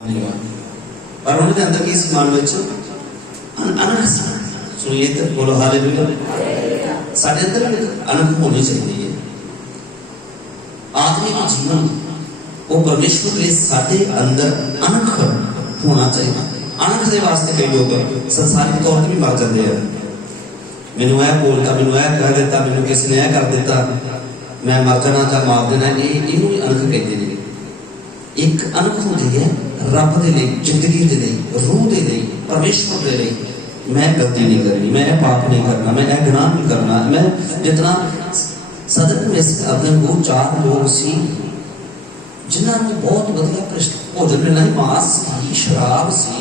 पर उन्होंने अंदर की ईमान अनख सुनिए तो बोलो हालेलुया। साढ़े अंदर अनख होनी चाहिए। आत्मिक जीवन वो परमेश्वर के लिए साढ़े अंदर अनख होना चाहिए। अनख के वास्ते कई लोग संसारिक तौर पर भी मर जाते हैं। मैनू यह बोलता, मैनू यह कह देता, मैनू किसी ने यह कर देता, मैं मर जाना या मार देना, ये अनख कहते हैं। एक अनख होती है रब दे लिए, जिंदगी दे लिए, रूह दे लिए, परमेश्वर दे लिए। मैं गलती नहीं करनी, मैं पाप नहीं करना, मैं गुनाह नहीं करना। मैं जितना सदन में से अदन को 4 लोग सी जिन्होंने बहुत वधिया भोजन मिलना ही, मांस सी, शराब सी।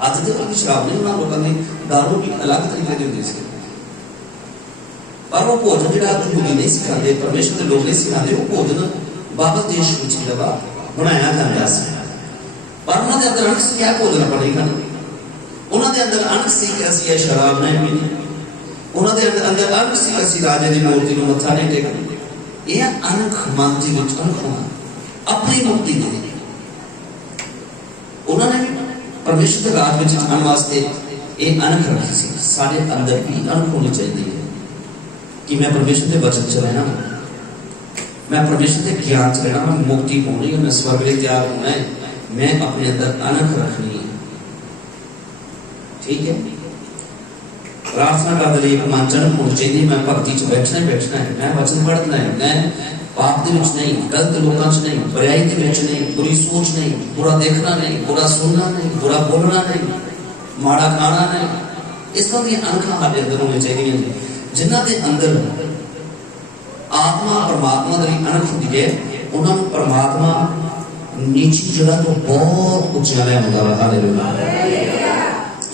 अज तो शराब नहीं, उन्होंने लोगों की दारू भी अलग तरीके की होती सी, पर वो भोजन जो यहूदी नहीं सिखाते, परमेश्वर के लोग नहीं सिखाते, वो भोजन बाबा देश बनाया जाता है। पर उन्होंने अंदर अनख से क्या भोजन अपने नहीं खाना। उन्होंने अंदर अनख से कैसी है शराब नहीं पीनी। उन्होंने अंदर अनख से कैसी राजे की मूर्ति को मत्था नहीं टेकना। यह अनख मन के विच अनख होना अपनी मुक्ति दे दी। उन्होंने भी परमेश्वर के राज में आने वास्ते एक अनख रखी सी। साढ़े अंदर भी अनख होनी चाहिए कि मैं परमेश्वर के वचन च रहना, मैं परमेश्वर के ज्ञान च रहना, मैं मुक्ति पानी है, मैं स्वर्ग में तैयार होना है, मैं अपने अंदर अनख रखनी है। ठीक है, प्रार्थना करते लिए मांचन होनी चाहिए। मैं भक्ति च बैठना है, मैं वचन पढ़ना है, मैं पाप के विच नहीं, गलत लोगों च नहीं, बुराई के विच नहीं, बुरी सोच नहीं, बुरा देखना नहीं, बुरा सुनना नहीं, बुरा बोलना नहीं, माड़ा खाना नहीं। इस तरह की अनखा हमारे अंदर होनी चाहिए। जिन्हों के अंदर आत्मा परमात्मा की अनख होती है, उन्होंने परमात्मा नीची जगह तो बहुत उच्चा लै आता है।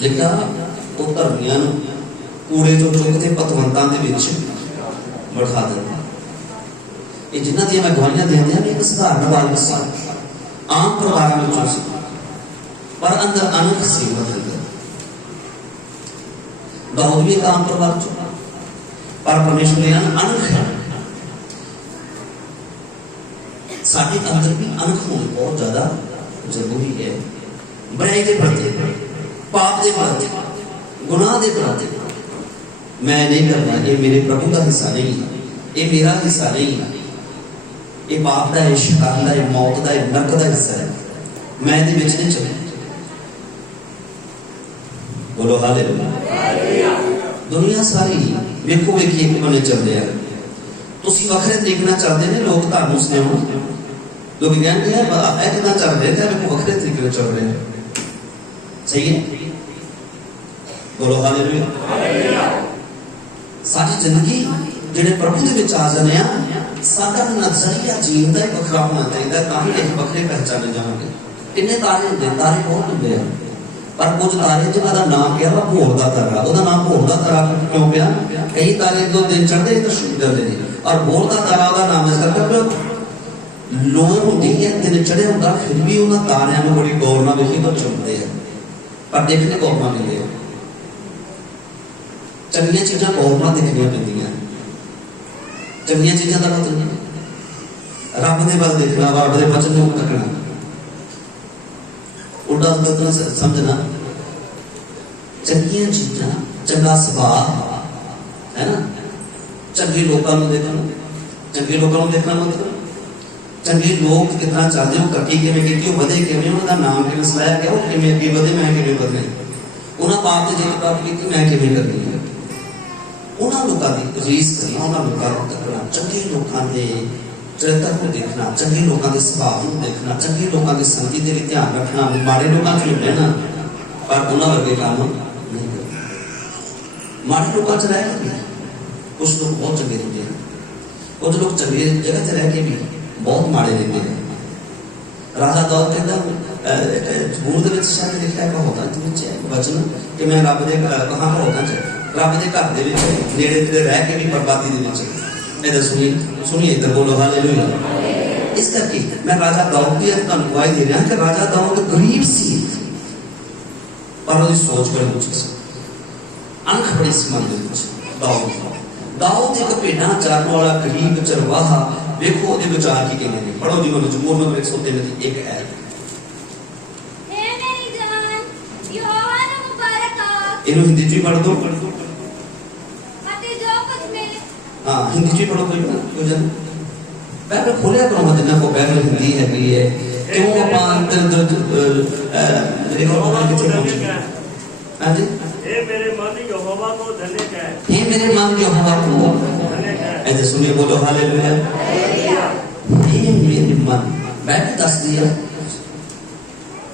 लिखा वो धर्मियों कूड़े चो चुकते पतवंतों के बिठा देता। ये जिन्हों दी मैं गवाहियां देंदियां एक साधारण बात सी, आम परिवारों में सी, पर अंदर अनख सी। दाऊद भी एक आम परिवार चो, पर परमेश्वर ने अनख है। साढ़े अंदर भी अनख होनी बहुत ज्यादा जरूरी है। बुराई के प्रति, पाप के प्रति, गुनाह के प्रति मैं नहीं करना, ये मेरे प्रभु का हिस्सा नहीं है, ये मेरा हिस्सा नहीं है, ये पाप का है, शिकार का है, मौत का है, नरक का हिस्सा है, मैं ये विच नहीं चलना। बोलो हालेलुया। दुनिया सारी वेखो वेखी एक बने चलते हैं। तुसी वखरे तरीके नाल चलदे ने लोग, तुहानू सुनाओ लोग कहते हैं ऐ किदां चल रहे थे, वेखो वखरे तरीके नाल चल रहे हैं। सही है, बोलो हालेलुया। साडी जिंदगी जिहड़े प्रभु दे विच आ जाने आ, साडा नज़रिया जीवन दा वखरा होना चाहिए, तां ही इस वखरे पहचाने जावांगे। किन्ने तारे हुंदे, तारे बहुत हुंदे हैं, पर कुछ तारे जिन्हां दा नाम क्या वा भोर दा तारा। ਉਹਦਾ नाम भोर दा तारा क्यों पिया? कई तारे दो दिन चढ़ते तो छुप जाते हैं, और भोर दा तारा ਉਹਦਾ नाम इस करके लोग होंदी है दिन चढ़े होंदा, फिर भी उन्हां तारिਆਂ ਨੂੰ बड़ी गौर नाल वेखी तो चुनते हैं, पर देखने को मौका मिले। चंगियां चीज़ां गौर नाल देखनियां पैंदियां। चंगियां चीज़ां दा मतलब रब दे वल देखना, रब दे वचन नूं तकना, उल्टा उल्टा समझना। चंगियां चीज़ां, चंगा सुभाव है ना, चंगे लोगों को देखना, चंगे लोगों को देखना मतलब चंगे लोग कितना चलते हो, तरक्की किवें कीती, वधे किवें, उन्हां दा नाम किवें सलाया गया, वो किवें अगे वधे, मैं किवें वधना, उन्हां पाप ते जित प्राप्त कीती, मैं किवें करनी है। उन्हां लोकां दी रीस करना, उन्हां लोकां नूं तकना, चंगे लोकां दे चरित्र को देखना, चंगे लोगों के स्वभाव को देखना, चंगे लोगों की संगति के लिए ध्यान रखना, माड़े लोगों च नहीं रहना, पर उन्होंने वर्गे काम नहीं करना। माड़े लोगों च रह के कुछ लोग बहुत चंगे रहते हैं, कुछ लोग चंगे जगह से रह के भी बहुत माड़े रहते हैं। राजा दाऊद कहता जबूर के शायद लिखा है वचन कि मैं रब के कहां होता रब के घर के नेड़े तेड़े रह के भी बर्बादी के सुनिए इधर, बोलो हालेलुया। इस करके मैं राजा दाऊद की गवाही दे रहा कि राजा दाऊद गरीब सी, पर उसकी सोच बड़ी ऊंची सी, अनख बड़ी सी मन के। दाऊद एक भेड़ां चारन वाला गरीब चरवाहा, वेखो ਉਹਦੇ ਵਿਚਾਰ ਕੀ ਕਹਿੰਦੇ ਨੇ। पढ़ो जी, जबूर नंबर 103 एक है इन्हों हिंदी च भी पढ़ दो। हाँ हिंदी च भी पढ़ो, कोई जन बाइबल खोलिया करो मत, जिन्हों को बाइबल हिंदी हैगी है क्यों आप हे मेरे मन यहोवा को धन्य कह, हे मेरे मन यहोवा को ऐसे सुनिए, बोलो हालेलुया। हे मेरे मन, बाइबल दस दिया,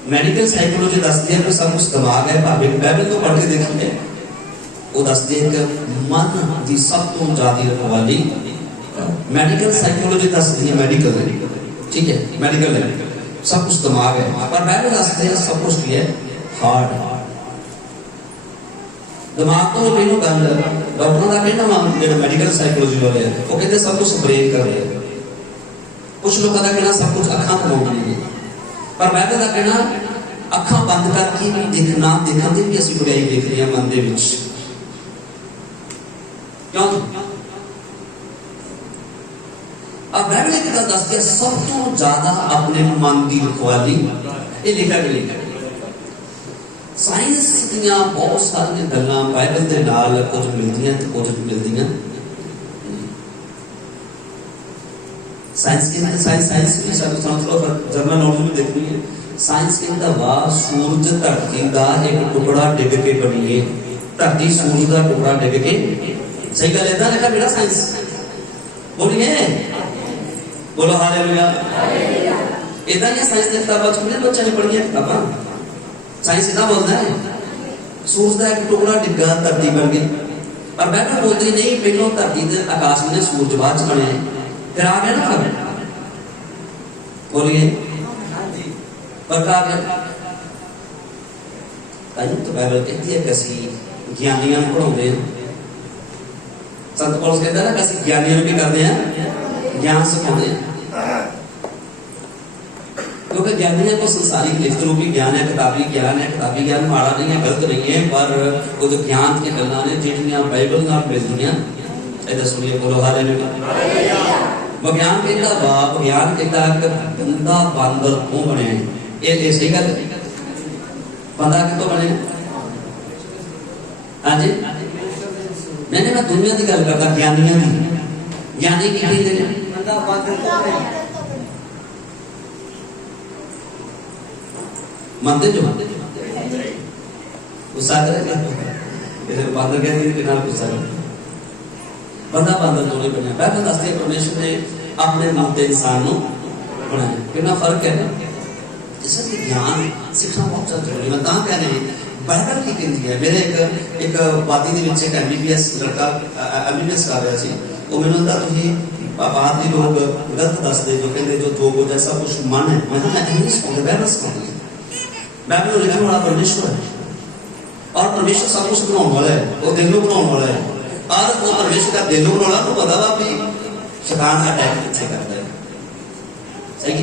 मेडिकल साइकोलॉजी दस दिया कि सब कुछ दिमाग है, भावे बाइबल तो पढ़ के देखिए, वो दस दिया कि मन की सब तो ज्यादा रखवाली, मेडिकल साइकोलॉजी दस दिया, मेडिकल है, ठीक है, मेडिकल है, सब कुछ दिमाग है, पर बाइबल दस दिया सब कुछ है हार्ट। दिमाग तो पहले गल डॉक्टर का कहना वा, जो मेडिकल साइकोलॉजी वाले हैं वो कहते सब कुछ ब्रेन कर रहे हैं, कुछ लोगों का कहना सब कुछ अखा कमाने, पर बाइबल का कहना अखा बंद करके भी देखना, देखा भी असं बुराई देख रहे हैं मन के विच, क्यों? अब बाइबल एक दस दिया सब तो ज्यादा अपने मन की रखवाली, ये लिखा भी लिखा साइंस दियां बहुत सारी गल्लां बाइबल दे नाल कुछ मिलदियां ते कुछ मिलदियां। साइंस के साइंस भी सब समझ लो, जनरल नॉलेज में देखनी है। साइंस के अंदर वा सूरज धरती का एक टुकड़ा डिग के बनी है, धरती सूरज का टुकड़ा डिग के, सही गल है लिखा बेटा साइंस, बोलिए बोलो हालेलुया। इदा ही साइंस की किताबां छुने बच्चे ने पढ़ी किताबां, साइंस इतना बोलता है सूरज का एक टुकड़ा डिग्गा धरती बन गई, पर बाइबल बोलती नहीं पहलों धरती के आकाश में सूरज बाद च बने, फिर आ गया ना फर्क, बोलिए फर्क आ गया। तो बाइबल कहती है कैसी ज्ञानियों को पढ़ाते हैं, संत पौलुस कहता है ना कैसी ज्ञानियों भी करते हैं, ज्ञान सिखाते हैं, क्योंकि ज्ञानियों को संसारिक लिखत रूपी ज्ञान है, किताबी ज्ञान है, किताबी ज्ञान माड़ा नहीं है, गलत नहीं है, पर वो जो ज्ञान की गल्लां ने जिहड़ियां बाइबल नाल मिलदियां, इधर सुनिए बोलो हालेलुया। विज्ञान कहता वा, विज्ञान कहता कि बंदा बांदर क्यों बने, ये सही गल, बंदा कितों बने? हाँ जी, मैंने मैं दुनिया की गल करता, ज्ञानियों की, ज्ञानी की कहते हैं बंदा बांदर मानते जो गुस्सा करेगा, इधर बांदर कहते हैं कि ना गुस्सा करेगा, बंदा बांदर तो नहीं बना। बाइबल दसदी है परमेश्वर ने अपने नाम से इंसान को बनाया, कितना फर्क है ना, इसलिए ज्ञान सीखना बहुत ज्यादा जरूरी है। मैं तां कह रही बाइबल की कहती है, मेरे एक वादी दे विच एक एमबीबीएस लड़का एमबीबीएस कर रहा सी, वो मैंने कहता तुसीं बाहर के लोग गलत दसदे जो कहते जो कुछ ऐसा कुछ मन है, मैं इंग्लिश पढ़दा बाइबल सिखाउंदी, बाइबल लिखने वाला परमेश्वर है, और परमेश्वर सब कुछ बनाने वाला है, वो दिल को बनाने वाला है, और वो परमेश्वर का दिल बनाने वाला तो पता वा भी शैतान अटैक कितने करता है, सही।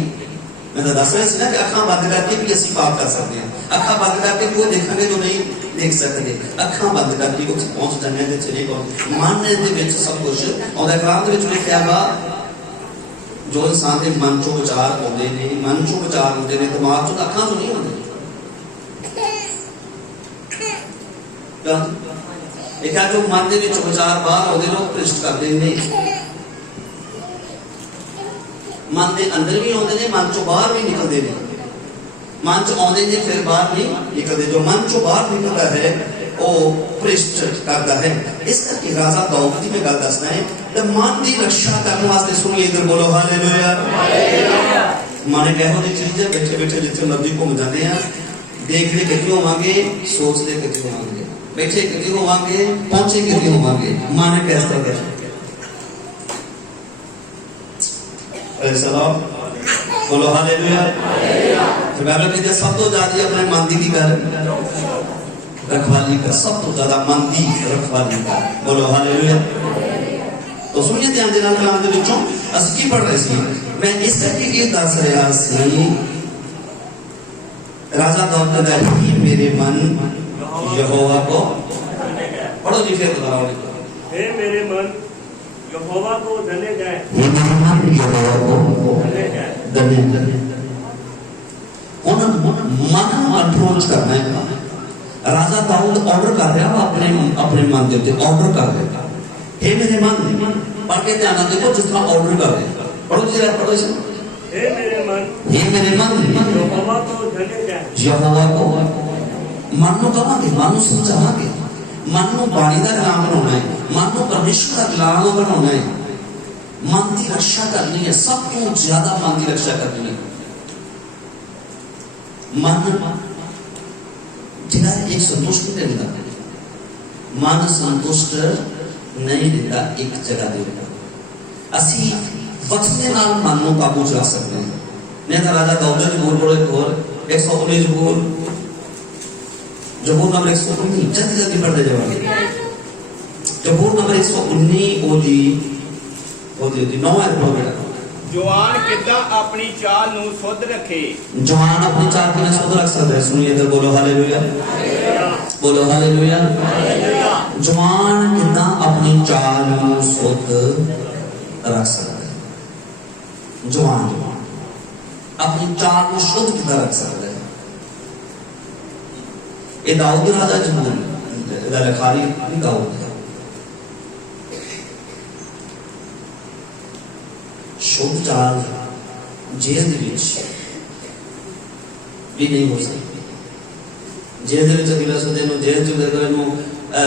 मैं तो दस रहा सी ना कि अखा बंद करके भी असं पाप कर सकते हैं, अखा बंद करके भी वो देखेंगे जो नहीं देख सकते, अखा बंद करके वो पहुंच जाने के चले मन के सब कुछ और कलाम के लिखा वा, जो इंसान के मन चो विचार आते हैं, मन चो विचार आते हैं, दिमाग चो अखा चो नहीं आते, एक जो मन के विचार बाहर आते लोग भ्रिष्ट करते हैं, मन के अंदर भी आते हैं, मन चो बाहर भी निकलते हैं, मन च आते हैं फिर बाहर नहीं निकलते, जो मन चो बाहर निकलता है वो भ्रिष्ट करता है। इस करके राजा दाऊद जी में गल दसना है तो मन की रक्षा करने वास्ते सुनिए, इधर बोलो हालेलुया। मन एक ऐसी चीज है, बैठे बैठे जिथे मर्जी घूम जाते हैं, देखते कितने होवांगे, सोचते कितने होवांगे, बैठे कितने होवांगे, पहुंचे कितने होवांगे, मन एक ऐसा है। बोलो हालेलुया। तो बाइबल कहते सब तो ज्यादा अपने मन की कर रखवाली का, सब तो ज्यादा मन की रखवाली का, बोलो हालेलुया। तो सुनिए ध्यान देना, कलाम दे विचों असं की पढ़ रहे सी, मैं इस करके ये दस रहा सी, राजा दाऊद कहता है मेरे मन यहोवा को, पढ़ो जी फिर दोबारा, हे मेरे मन यहोवा को धन्य कह, हे मेरे मन यहोवा को धन्य कह। मन कंट्रोल करना है, राजा दाऊद ऑर्डर कर रहा है अपने अपने मन के उत्ते ऑर्डर कर रहा है, हे मेरे मन, पढ़ के ध्यान देखो जिस तरह ऑर्डर कर रहे हैं, पढ़ो जी पढ़ो इसे। हे मेरे मन यहोवा को धन्य कह। यहोवा को मन नु कहांगे, मन नु समझावांगे, मन नु बाणी दा गुलाम बनाना है, मन नु परमेश्वर दा गुलाम बनाना है, मन की रक्षा करनी है, सब तो ज्यादा मन की रक्षा करनी है। मन जिला एक संतुष्ट नहीं रहता, मन संतुष्ट नहीं रहता एक जगह देता। असी वचन के नाल मन को काबू च रख सकते हैं। नहीं तो राजा दाऊद ने बोल बोले और 119 बोल जबूर नंबर 119 जल्दी जल्दी पढ़ते जाओगे। जबूर नंबर 119 ओदी 9 है पढ़ो बेटा। जवान किदां अपनी चाल नू शुद्ध रखे। जवान अपनी चाल को शुद्ध रख सकता है। सुनिए इधर बोलो हालेलुया, बोलो हालेलुया। जवान किदां अपनी चाल को शुद्ध रख सकता है। जवान अपनी चाल को शुद्ध किदां रख सकता है। ये दाऊद राजा जबूर दा लिखारी नहीं दाऊद है। शुद्ध चाल जेल भी नहीं हो सकती। जेल अगला सोचे जेल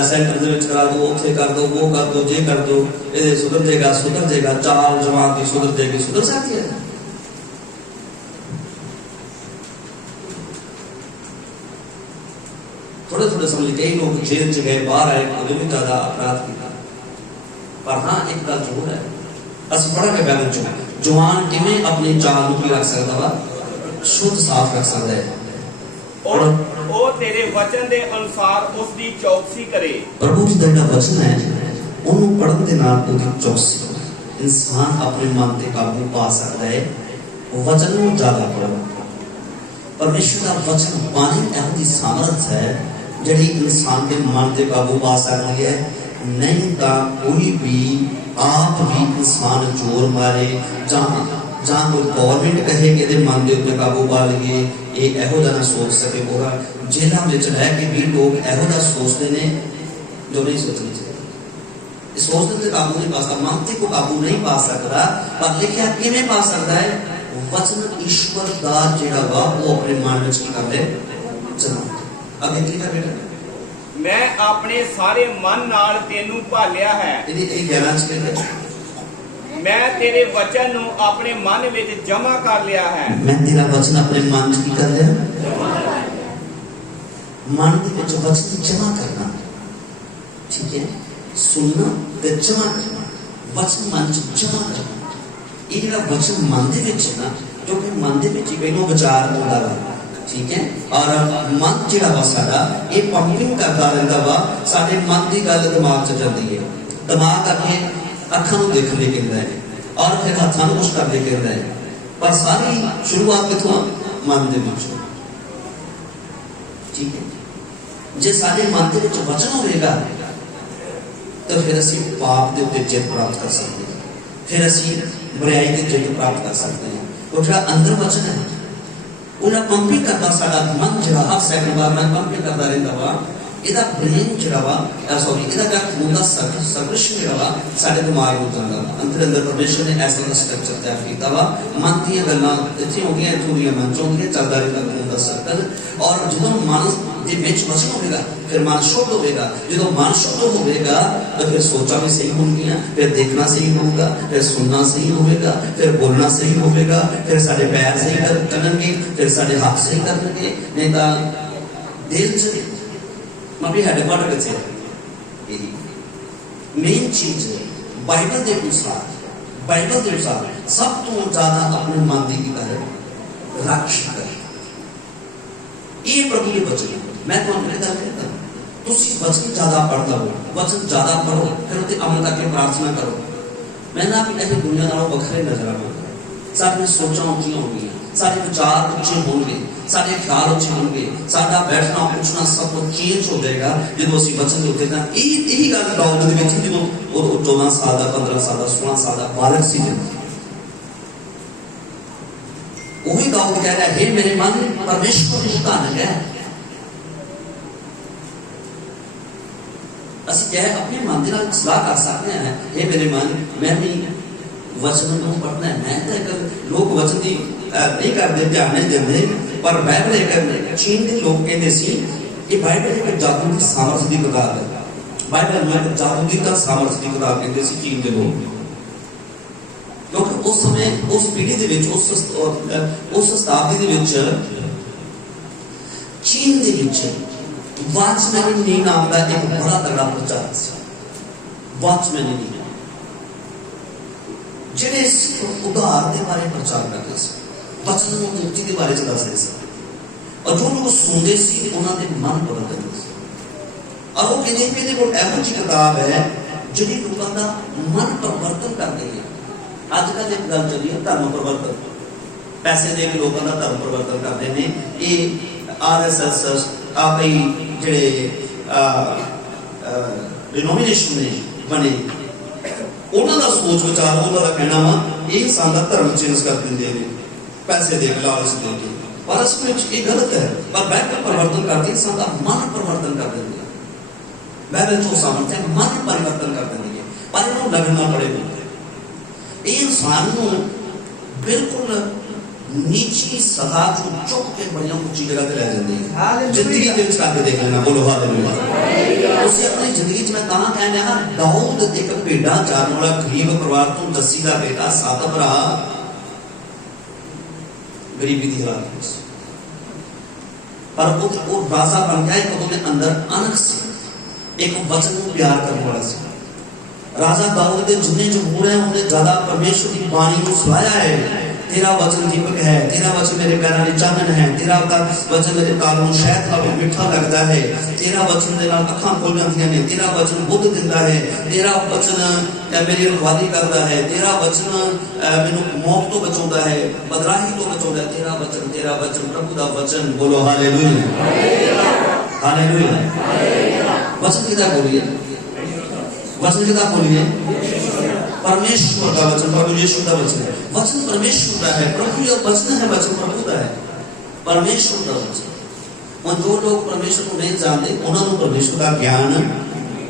सेंटर करा दो, उसे कर दो, वो कर दो, जे कर दो, ये सुधर जाएगा, चाल जवान की सुधर जाएगी, सुधर जाती है। थोड़े थोड़े समझ कई लोग जेल च गए, बाहर आए, उन्हें भी ज्यादा अपराध किया। पर हाँ एक गल जरूर है, असं पढ़ा के बैठ चुके जवान किवें अपनी चाल को रख सकता वा, शुद्ध साफ रख सकता है। और वो तेरे वचन दे अनुसार उसकी चौकसी करे। प्रभु जी दा वचन है ਉਹਨੂੰ ਪੜਨ ਦੇ ਨਾਲ ਉਹਦੀ ਚੌਕਸੀ ਇਨਸਾਨ ਆਪਣੇ ਮਨ ਤੇ ਕਾਬੂ ਪਾ ਸਕਦਾ ਹੈ। ਉਹ ਵਚਨ ਨੂੰ ਜ਼ਿਆਦਾ ਪੜੋ। ਪਰਮੇਸ਼ਰ ਦਾ ਵਚਨ ਬਾਣੀ ਇਹੋ ਦੀ ਸਾਮਰਥ ਹੈ ਜਿਹੜੀ ਇਨਸਾਨ ਦੇ ਮਨ ਤੇ ਕਾਬੂ ਪਾ ਸਕਦੀ ਹੈ। ਨਹੀਂ ਤਾਂ ਕੋਈ ਵੀ आप भी इंसान चोर मारे जहां कोई गवर्नमेंट कहे कि मन के उत्ते काबू पा लीए, ये एहो जा ना सोच सके होगा। जेलों में रह के भी लोग एहो जा सोचते हैं जो नहीं सोचनी चाहिए। सोचते काबू नहीं पा सकता, मन को काबू नहीं पा सकता। पर लिखा किवें पा सकता है? वचन ईश्वर दा जिहड़ा वा वो अपने मन में की कर ले चलो। अगे की कर बेटा, मैं अपने सारे मन नाल तेनू भालिया है। मैं तेरे वचन नू अपने मन विच जमा कर लिया है। मैं तेरा वचन अपने मन में कर लिया, मन के विच वचन जमा करना, ठीक है। सुनना ते जमा करना, वचन मन च जमा करना। ये जेड़ा वचन मन दे विच है ना, जो कि मन दे विच पहलों विचार होता है, ठीक है। और मन जिहड़ा वा साडा ये पंपिंग करता रहता वा, साडे मन की गल दिमाग च जाती है। दिमाग आके अखां नूं देखण लई कहंदा है और फिर हत्थां नूं कुछ करने कहंदा है। पर सारी शुरुआत किथों? मन दे विचों, ठीक है। जे साडे मन दे विच वचन होवेगा तो फिर असीं पाप दे उत्ते जित प्राप्त कर सकते हैं, फिर असीं बुराई दे जित प्राप्त कर सकते हैं। तो जिहड़ा अंदर वचन है उन्हें पंपिंग करता साडा मन जिहड़ा हर सैकंड बाद मैं पंपिंग करता रहता वा। ਇਹਦਾ ਬ੍ਰੇਨ ਜਿਹੜਾ ਵਾ ਸੌਰੀ ਇਹਦਾ ਜਿਹੜਾ ਖੂਨ ਦਾ ਸਰਕੂਲੇਸ਼ਨ ਜਿਹੜਾ ਵਾ ਸਾਡੇ ਦਿਮਾਗ ਨੂੰ ਜਾਂਦਾ ਵਾ। ਅੰਦਰ ਪਰਮੇਸ਼ਰ ਨੇ ਐਸਾ ਦਾ ਸਟਰਕਚਰ ਤਿਆਰ ਕੀਤਾ ਵਾ। ਮਨ ਦੀਆਂ ਗੱਲਾਂ ਇੱਥੇ ਹੋ ਗਈਆਂ, ਇੱਥੋਂ ਦੀਆਂ ਮਨ ਚੋਂ ਦੀਆਂ ਚੱਲਦਾ ਰਹਿੰਦਾ ਖੂਨ ਦਾ ਸਰਕਲ। ਔਰ ਜਦੋਂ ਮਨ ਦੇ ਵਿੱਚ ਵਚਨ ਹੋਵੇਗਾ ਫਿਰ ਮਨ ਸ਼ੁੱਧ ਹੋਵੇਗਾ। ਜਦੋਂ ਮਨ ਸ਼ੁੱਧ ਹੋਵੇਗਾ ਤਾਂ ਫਿਰ ਸੋਚਾਂ ਵੀ ਸਹੀ ਹੋਣਗੀਆਂ, ਫਿਰ ਦੇਖਣਾ ਸਹੀ ਹੋਊਗਾ, ਫਿਰ ਸੁਣਨਾ ਸਹੀ ਹੋਵੇਗਾ, ਫਿਰ ਬੋਲਣਾ ਸਹੀ ਹੋਵੇਗਾ, ਫਿਰ ਸਾਡੇ ਪੈਰ ਸਹੀ ਕਰਨਗੇ, ਫਿਰ ਸਾਡੇ ਹੱਥ ਸਹੀ ਕਰਨਗੇ। ਨਹੀਂ ਤਾਂ ਦਿਲ 'ਚ मम्मी हेडक्वार्टर कैसे है? मेन चीज बाइबल के अनुसार सब तो ज्यादा अपने मन की कर रक्षा कर। ये प्रभु के वचन मैं तुहानू गल कहता, तुसी वचन ज्यादा पढ़दा हो, वचन ज्यादा पढ़ो, फिर उते अमल करके प्रार्थना करो। मैं ना अपनी ऐसी दुनिया नालों वखरे नजर आवांगा। साडी सोचां उच्चियां होणगीਆਂ, साडे विचार उच्चे होंगे, साडे ख्याल उच्चे होंगे, साडा बैठना उठना सब कुछ चेंज हो जाएगा जो असीं वचन दे उत्ते। तां यही गल दाऊद दे विच जो 14 साल का 15 साल का 16 साल का बालक सी वही दाऊद कह रहा है, हे मेरे मन परमेश्वर को धन है। ਅਸੀਂ ਕਹਿ ਆਪਣੇ ਮਨ ਦੇ ਨਾਲ ਸਲਾਹ ਕਰ ਸਕਦੇ ਹਾਂ, ਇਹ ਮੇਰੇ ਮਨ ਮੈਂ ਵੀ ਵਚਨ ਨੂੰ ਪੜ੍ਹਨਾ ਹੈ। ਮੈਂ ਤਾਂ ਇੱਕ ਲੋਕ ਵਚਨ ਦੀ ਨਹੀਂ ਕਰਦੇ, ਧਿਆਨ ਨਹੀਂ ਦਿੰਦੇ, ਪਰ ਬਾਈਬਲ ਇੱਕ ਚੀਨ ਦੇ ਲੋਕ ਕਹਿੰਦੇ ਸੀ ਕਿ ਬਾਈਬਲ ਇੱਕ ਜਾਦੂ ਦੀ ਸਾਮਰਥ ਦੀ ਕਿਤਾਬ ਹੈ। ਬਾਈਬਲ ਨੂੰ ਇੱਕ ਜਾਦੂ ਦੀ ਸਾਮਰਥ ਦੀ ਕਿਤਾਬ ਕਹਿੰਦੇ ਸੀ ਚੀਨ ਦੇ ਲੋਕ, ਕਿਉਂਕਿ ਉਸ ਸਮੇਂ ਉਸ ਪੀੜ੍ਹੀ ਦੇ ਵਿੱਚ ਉਸ ਸ਼ਤਾਬਦੀ ਦੇ ਵਿੱਚ ਚੀਨ ਦੇ ਵਿੱਚ ਵਾਚਮੈਨੀ ਨਾਮ ਦਾ ਇੱਕ ਬੜਾ ਤਗੜਾ ਪ੍ਰਚਾਰ ਸੀ। ਵਾਚਮੈਨੀ ਜਿਹੜੇ ਉਧਾਰ ਦੇ ਬਾਰੇ ਪ੍ਰਚਾਰ ਕਰਦੇ ਸੀ, ਵਚਨ ਨੂੰ ਮੁਕਤੀ ਦੇ ਬਾਰੇ ਦੱਸਦੇ ਸੀ, ਔਰ ਜੋ ਲੋਕ ਸੁਣਦੇ ਸੀ ਉਹਨਾਂ ਦੇ ਮਨ ਬਦਲ ਜਾਂਦੇ ਸੀ। ਔਰ ਉਹ ਕਹਿੰਦੇ ਕਿ ਇਹਦੇ ਕੋਲ ਇਹੋ ਜਿਹੀ ਕਿਤਾਬ ਹੈ ਜਿਹੜੀ ਲੋਕਾਂ ਦਾ ਮਨ ਪਰਿਵਰਤਨ ਕਰ ਦੇਗੀ। ਅੱਜ ਕੱਲ੍ਹ ਇੱਕ ਗੱਲ ਚੱਲੀ ਹੈ ਧਰਮ ਪਰਿਵਰਤਨ, ਪੈਸੇ ਦੇ ਕੇ ਲੋਕਾਂ ਦਾ ਧਰਮ ਪਰਿਵਰਤਨ ਕਰਦੇ ਨੇ। ਇਹ RSS ਆ ਕਈ ਜਿਹੜੇ ਡਿਨੋਮੀਨੇਸ਼ਨ ਨੇ ਬਣੇ, ਉਹਨਾਂ ਦਾ ਸੋਚ ਵਿਚਾਰ, ਉਹਨਾਂ ਦਾ ਕਹਿਣਾ ਵਾ ਇਹ ਸਾਡਾ ਧਰਮ ਚੇਂਜ ਕਰ ਦਿੰਦੇ ਨੇ ਪੈਸੇ ਦੇ ਕੇ, ਲਾਲਚ ਦੇ ਕੇ। ਪਰ ਅਸਲ ਵਿੱਚ ਇਹ ਗਲਤ ਹੈ। ਪਰ ਬਾਈਬਲ ਪਰਿਵਰਤਨ ਕਰਦੀ, ਸਾਡਾ ਮਨ ਪਰਿਵਰਤਨ ਕਰ ਦਿੰਦੀ ਹੈ। ਬਾਈਬਲ ਤੋਂ ਸਾਮਰਥ ਹੈ, ਮਨ ਪਰਿਵਰਤਨ ਕਰ ਦਿੰਦੀ ਹੈ, ਪਰ ਇਹਨੂੰ ਲੱਗਣਾ ਪੜੇਗਾ। ਇਹ ਇਨਸਾਨ ਨੂੰ ਬਿਲਕੁਲ ਨੀਚੀ ਸਜ਼ਾ ਤੋਂ ਚੁੱਕ ਕੇ ਬੜੀਆਂ ਉੱਚੀ ਜਗ੍ਹਾ ਤੇ ਲੈ ਜਾਂਦੀ ਹੈ। ਜ਼ਿੰਦਗੀ ਦੇ ਵਿੱਚ ਕਰਕੇ ਦੇਖ ਲੈਣਾ, ਬੋਲੋ ਹਾਲੇਲੂਇਆ। ਤੁਸੀਂ ਆਪਣੀ ਜ਼ਿੰਦਗੀ 'ਚ ਮੈਂ ਤਾਂ ਕਹਿ ਰਿਹਾ, ਦਾਊਦ ਇੱਕ ਭੇਡਾਂ ਚਾਰਨ ਵਾਲਾ ਗਰੀਬ ਪਰਿਵਾਰ ਤੋਂ ਜੱਸੀ ਦਾ ਬੇਟਾ, 7 ਭਰਾ, ਗਰੀਬੀ ਦੀ ਹਾਲਤ ਵਿੱਚ, ਪਰ ਉਹ ਰਾਜਾ ਬਣ ਗਿਆ। ਇੱਕ ਉਹਦੇ ਅੰਦਰ ਅਣਖ ਸੀ, ਇੱਕ ਵਚਨ ਨੂੰ ਪਿਆਰ ਕਰਨ ਵਾਲਾ ਸੀ। ਰਾਜਾ ਦਾਊਦ ਦੇ ਜਿੰਨੇ ਜਮਹੂਰ ਹੈ ਉਹਨੇ ਜ਼ਿਆਦਾ ਪਰਮੇਸ਼ਰ ਦੀ ਬਾਣੀ ਨੂੰ ਸੁਣਾਇਆ ਹੈ। तेरा वचन दीपक है, तेरा वचन मेरे पैरों में चानन है, तेरा वचन मेरे तालों ਨੂੰ शहद नालों मिठा लगता है, तेरा वचन ਦੇ ਨਾਲ ਅੱਖਾਂ ਖੁੱਲ ਜਾਂਦੀਆਂ ਨੇ, तेरा वचन बुद्ध ਦਿੰਦਾ है, तेरा वचन मेरी रखवाली करता है, तेरा वचन ਮੈਨੂੰ मौत ਤੋਂ ਬਚਾਉਂਦਾ है, बदराही ਤੋਂ ਬਚਾਉਂਦਾ है। तेरा वचन प्रभु ਦਾ वचन, बोलो हालेलुया हालेलुया। वचन किदा बोलिए, वचन किदा बोलिए, परमेश्वर का वचन, प्रभु यीशु का वचन है। वचन परमेश्वर का है, प्रभु का वचन है, वचन प्रभु का है, परमेश्वर का वचन। और जो लोग परमेश्वर को नहीं जानते उन्होंने परमेश्वर का ज्ञान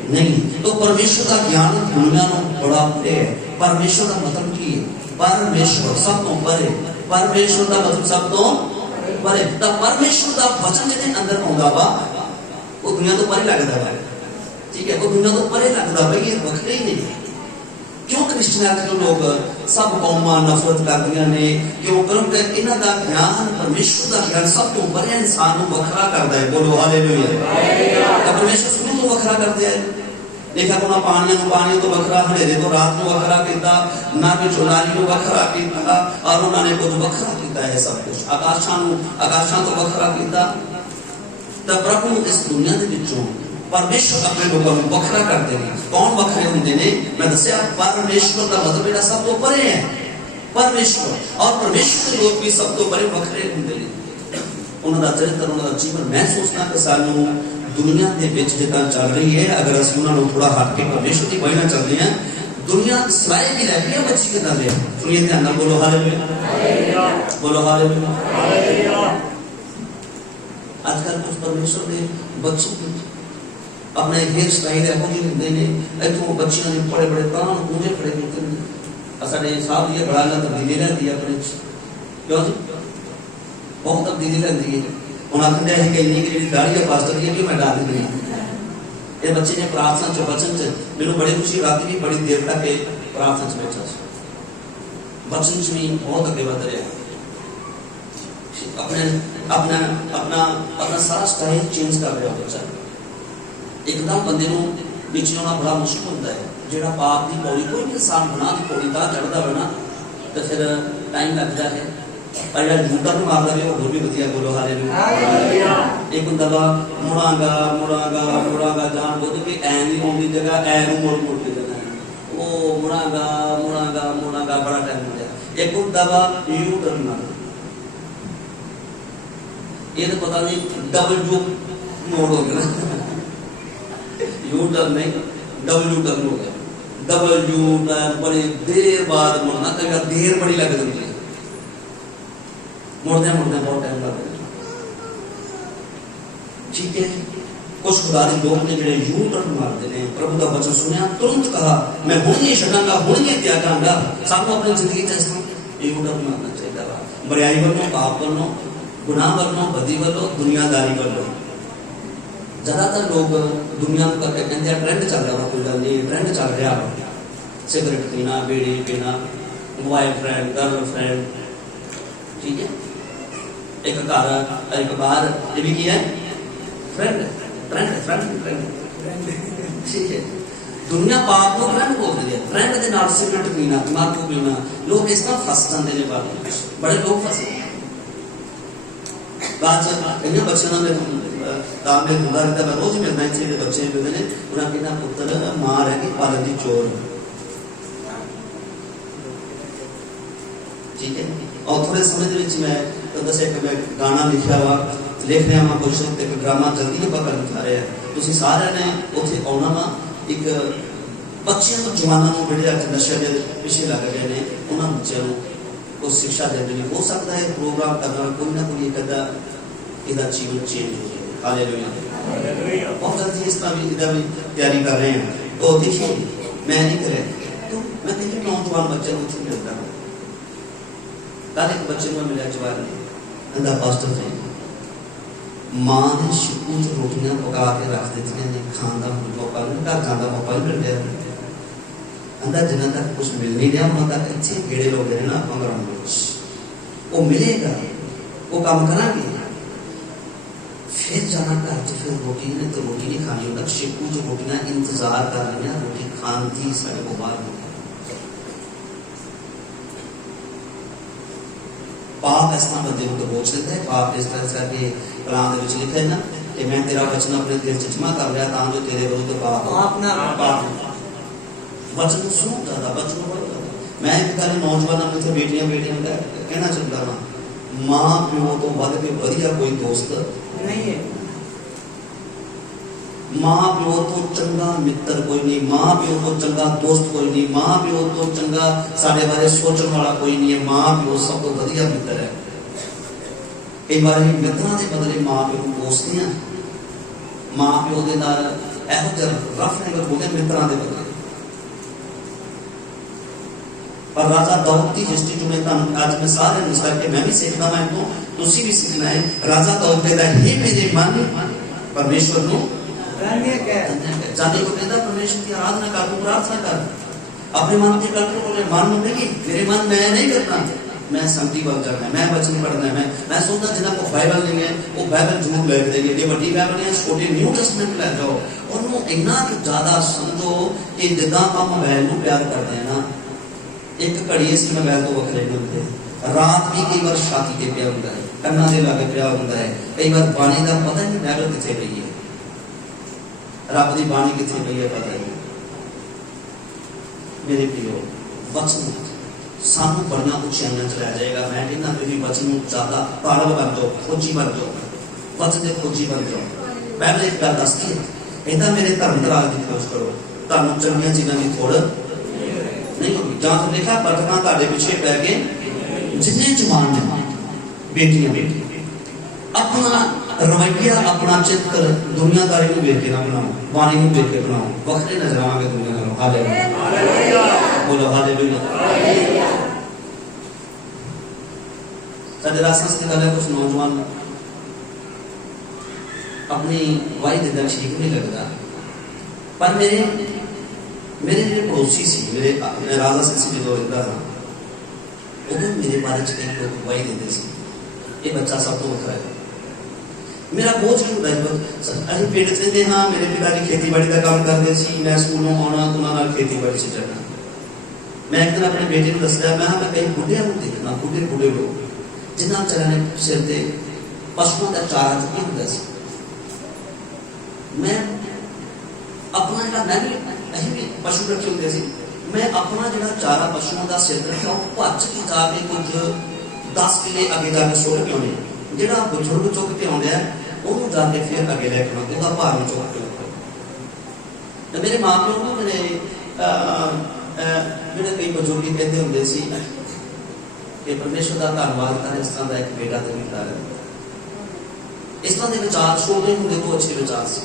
नहीं। तो परमेश्वर का ज्ञान दुनिया में बड़ा है। परमेश्वर का मतलब की है, परमेश्वर सब तो परे, परमेश्वर का मतलब सब तो परे। तब परमेश्वर का वचन जिन्हें अंदर आਉਂਦਾ ਵਾ वो दुनिया तो परे लगता है, ठीक है, वो दुनिया तो परे लगता भाई, ये वखरे ही नहीं। क्यों क्रिश्चियनिटी ਤੋਂ ਲੋਕ ਸਭ ਕੌਮਾਂ ਨਫ਼ਰਤ ਕਰਦੀਆਂ ਨੇ? ਕਿਉਂ? ਕਿਉਂਕਿ ਇਹਨਾਂ ਦਾ ਗਿਆਨ, ਪਰਮੇਸ਼ਰ ਦਾ ਗਿਆਨ ਸਭ ਤੋਂ ਪਰੇ ਇਨਸਾਨ ਨੂੰ ਵੱਖਰਾ ਕਰਦਾ ਹੈ। ਬੋਲੋ ਹਾਲੇਲੂਇਆ। ਤਾਂ ਪਰਮੇਸ਼ਰ ਸ਼ੁਰੂ ਤੋਂ ਵੱਖਰਾ ਕਰਦੇ ਹੈ। ਦੇਖਿਆ ਉਹਨਾਂ ਪਾਣੀਆਂ ਤੋਂ ਵੱਖਰਾ, ਹਨੇਰੇ ਤੋਂ ਰਾਤ ਨੂੰ ਵੱਖਰਾ ਕੀਤਾ, ਨਾ ਕਿ ਚੁਨਾਰੀ ਨੂੰ ਵੱਖਰਾ ਕੀਤਾ, ਔਰ ਉਹਨਾਂ ਨੇ ਕੁਝ ਵੱਖਰਾ ਕੀਤਾ ਹੈ ਸਭ ਕੁਝ। ਆਕਾਸ਼ਾਂ ਤੋਂ ਵੱਖਰਾ ਕੀਤਾ। ਤਾਂ ਪ੍ਰਭੂ ਇਸ ਦੁਨੀਆ ਦੇ ਵਿੱਚੋਂ परमेश्वर अपने लोगों को वखरा करते हैं। कौन वखरे होंगे ने? मैं दसिया परमेश्वर का मतलब बेटा सब तो परे है, परमेश्वर। और परमेश्वर के लोग भी सब तो परे वखरे होंगे ने। उन्होंने चरित्र, उन्होंने जीवन। मैं सोचना कि सानू दुनिया के विच जितना चल रही है, अगर असं उन्होंने थोड़ा हट के परमेश्वर की वजह चलते हैं, दुनिया सलाए की रह गई है, बच्ची के दल है। सुनिए ध्यान नाल, बोलो हालेलुया, बोलो हालेलुया। आजकल कुछ परमेश्वर के बच्चे अपने हेयर स्टाइल ਇਹੋ ਜਿਹੇ ਹੁੰਦੇ ਨੇ, ਇੱਥੋਂ ਬੱਚਿਆਂ ਦੇ ਬੜੇ ਬੜੇ ਕਾਨ ਪੂੰਝੇ ਖੜੇ ਹੁੰਦੇ ਨੇ। ਸਾਡੇ ਸਾਹਿਬ ਦੀ ਬੜਾ ਨਾ ਤਬਦੀਲੀ ਰਹਿੰਦੀ ਹੈ ਆਪਣੇ 'ਚ, ਕਿਉਂ ਜੀ? ਬਹੁਤ ਤਬਦੀਲੀ ਰਹਿੰਦੀ ਹੈ। ਹੁਣ ਆਖਦੇ ਅਸੀਂ ਕਹਿੰਦੇ ਕਿ ਜਿਹੜੀ ਦਾੜੀ ਹੈ ਪਾਸਟਰ ਦੀ ਕਿ ਮੈਂ ਡਾਲ ਦਿੰਦੀ ਹਾਂ। ਇਹ ਬੱਚੇ ਨੇ ਪ੍ਰਾਰਥਨਾ 'ਚ, ਵਚਨ 'ਚ, ਮੈਨੂੰ ਬੜੀ ਖੁਸ਼ੀ, ਰਾਤੀ ਵੀ ਬੜੀ ਦੇਰ ਤੱਕ ਇਹ ਪ੍ਰਾਰਥਨਾ 'ਚ ਬੈਠਾ ਸੀ, ਵਚਨ 'ਚ ਵੀ ਬਹੁਤ ਅੱਗੇ ਵਧ ਰਿਹਾ। अपना सारा स्टाइल चेंज कर रहा बच्चा। एकदम बंदे नूं विच आउणा बड़ा मुश्किल होता है। जिहड़ा पाप की पौड़ी, कोई भी इंसान गुनाह की पौड़ी तां चढ़दा है ना, तो फिर टाइम लगता है। पर जिहड़ा जूता नूं मारदा है वो होर भी वधिया। बोलो हालेलुया। एक हुंदा वा मुड़ांगा जान बुझ के ऐ नहीं आउंदी जगह, ऐ नूं मुड़ के जाना, वो मुड़ांगा बड़ा टाइम हो जाए। एक हुंदा वा यू टर्न मारना, ये तो पता नहीं डब्ल्यू मोड़ हो गया, यू टर्न नहीं डब्ल्यू टर्न हो गया। डब्ल्यू टर्न बड़ी देर बाद मुड़ना, तो देर बड़ी लग जाती है, मुड़दे बहुत टाइम लग जाता है। ठीक है, कुछ खुदा के लोग ने जो यू टर्न मारते हैं, प्रभु का वचन सुनिया तुरंत कहा मैं हुण नहीं छड्डांगा, हुण नहीं त्यागांगा। सानू अपनी जिंदगी च यू टर्न मारना चाहिए, बुराई वालों, पाप वालों, गुनाह वालों, बदी वालों, दुनियादारी वालों। ज्यादातर लोग दुनिया को करके कहते ट्रेंड चल रहा, कोई गल नहीं, ट्रेंड चल रहा, सिगरेट पीना, बीड़ी पीना, बॉयफ्रेंड, गर्लफ्रेंड, ठीक है, एक घर एक बाहर, ये भी किया है फ्रेंड, ट्रेंड फ्रेंड ट्रेंड, ठीक है। दुनिया पाप को ट्रेंड बोलती है, ट्रेंड के नाल सिगरेट पीना, तंबाकू पीना, लोग इस तरह फस जाते हैं, बड़े लोग फस बाद कई बच्चों में काम में हुंदा रहता, मैं रोज मिलना इतने बच्चे मिलते हैं, उन्हें कहना पुत्र मां रह गई पालन की चोर, ठीक है। और थोड़े समय मैं दस एक मैं गाना लिखा हुआ लिख रहा वा, कुछ एक ड्रामा जल्दी पता लिखा रहा है, तुम सारे ने उत्थे आना वा, एक बच्चों को जवानों को ਜਿਹੜੇ ਅੱਜ ਨਸ਼ੇ ਦੇ ਪਿੱਛੇ ਲੱਗ ਗਏ ਨੇ, ਉਹਨਾਂ ਬੱਚਿਆਂ ਨੂੰ ਉਹ ਸਿੱਖਿਆ ਦੇਣੀ ਹੋ ਸਕਦਾ ਹੈ, ਪ੍ਰੋਗਰਾਮ ਕਰਨਾ ਕੋਈ ਨਾ ਕੋਈ ਕਦਾ ਇਹਦਾ ਜੀਵਨ ਚੇਂਜ ਹੋ ਜਾਏ। Hallelujah, hallelujah. बहुत जल्दी इस तरह भी इधर भी तैयारी कर रहे हैं। तो देखिए मैं नहीं करे, तो मैं देखिए नौजवान बच्चे को मिलता हूँ, कल एक बच्चे को मिला जवान ने पास्टर से मां ने शिकू च रोटियां पका के रख दी ने, खान का मौका नहीं, घर जाने का मौका नहीं मिल रहा, अंदर जिन्हों तक कुछ मिल नहीं रहा उन्होंने तक इतने गेड़े लोग ना ग्राउंड वो मिलेगा, वो काम करांगे, फिर जाना घर च, फिर रोटी ने तो रोटी नहीं खानी होता, शिकू च रोटियां इंतजार कर रही हैं, रोटी खान की साढ़े को बाहर पाप इस तरह बंदे को दबोच देता है। पाप इस तरह करके कलाम के लिखा है ना कि मैं तेरा वचन अपने दिल च जमा कर रहा तां जो तेरे विरुद्ध पाप ना पाप वचन सुन ज्यादा वचन पढ़ ज्यादा। मैं एक गल नौजवानों में तो बेटियां बेटियां का कहना चाहता हाँ, मां प्यो तो वध के वधिया कोई दोस्त नहीं है, मां प्यो तो चंगा मित्र कोई नहीं, मां प्यो तो चंगा दोस्त कोई नहीं, मां प्यो तो चंगा साडे बारे सोचने वाला कोई नहीं है, मां प्यो सब तो वधिया मित्र है। कई बार मित्रों के बदले मां प्यो को कोसते हैं, मां प्यो के नाल एहो जिहा रफ नहीं बोलते मित्रों के बदले। पर राजा दाऊद की हिस्ट्री जो मैं आज मैं सारे मिस करके मैं भी सीखना, मैं तो तुसी भी सीखना है। राजा दाऊद कहता है हे मेरे मन परमेश्वर को जाने को कहता, परमेश्वर की आराधना कर, तू प्रार्थना कर, अपने मन की कर, बोले मन बोलेगी मेरे मन मैं नहीं करना, मैं संगति बल जाना है, मैं वचन पढ़ना है, मैं सोचता जिन्हों को बाइबल नहीं है वो बाइबल जरूर ले देंगे, जो बड़ी बाइबल है छोटी न्यू टेस्टमेंट ले जाओ, उन्होंने इन्ना ज्यादा समझो कि जिदा आप मोबाइल को प्यार करते हैं ना, एक घड़ी इस मोबाइल तो वखरे नहीं होते, रात भी कई बार छाती के पिया होता है, कन्ना के लागे पिया होता है, कई बार बाणी का पता नहीं बाइबल कितने पई है, रब की बाणी कितने पई है पता नहीं। मेरे प्रियो वचन सानू बड़िया उचाइयां च लै जाएगा। मैं कहना तुम वचन ज्यादा तालब बन जाओ, खोजी बन जाओ, वचन के खोजी बन जाओ। बाइबल एक गल दसदी है, कहता मेरे धर्म दराज की खोज करो, तुहानू चंगियां चीज़ों की थोड़ नहीं होगी। जां तो लिखा बरकतां तुहाडे पिछे पै के जिन्ने जवान ने बेटियां अपना रवैया अपना चित्र दुनियादारी को वेख के ना बनाओ, वाणी को वेख के बनाओ, वखरे नजर आवांगे दुनिया नालों। हालेलुया, बोलो हालेलुया। साडे रास्ते से गल है, कुछ नौजवान अपनी वाई दे दिल ठीक नहीं लगता, पर मेरे जो पड़ोसी सी, मैं राजा सिंह जो रहता था, उदों मेरे बारे च कई लोग वाई देते सी, ये बच्चा सब तो वखरा है। मेरा बोझ नहीं होता, अभी पिंड च रहते हाँ, मेरे पिताजी खेतीबाड़ी का काम करते सी, मैं स्कूलों आना तो उन्होंने खेतीबाड़ी से जाना। मैं एक दिन अपने बेटे को दसया, मैं कई बुढ़िया को देखना, बुढ़े लोग जिन्होंने चलाने सिर से पशुओं का चारा चुकी होता सी। मैं अपना जो मैं भी पशु रखे होते सी, मैं अपना जो चारा पशुओं का सिर रखा वो भज के जाके कुछ 10 किले अगे जाके सुट के आने, जो बजुर्ग चुक के आने उन्होंने जाके फिर अगे लैके आना, उसका भार में चुक के। मेरे माँ प्यो को मेरे कई बजुर्ग कहते होंगे सी कि परमेश्वर का धन्यवाद कर, इस तरह का एक बेटा तो मिलता है। इस तरह के विचार छोटे होंगे तो अच्छे विचार से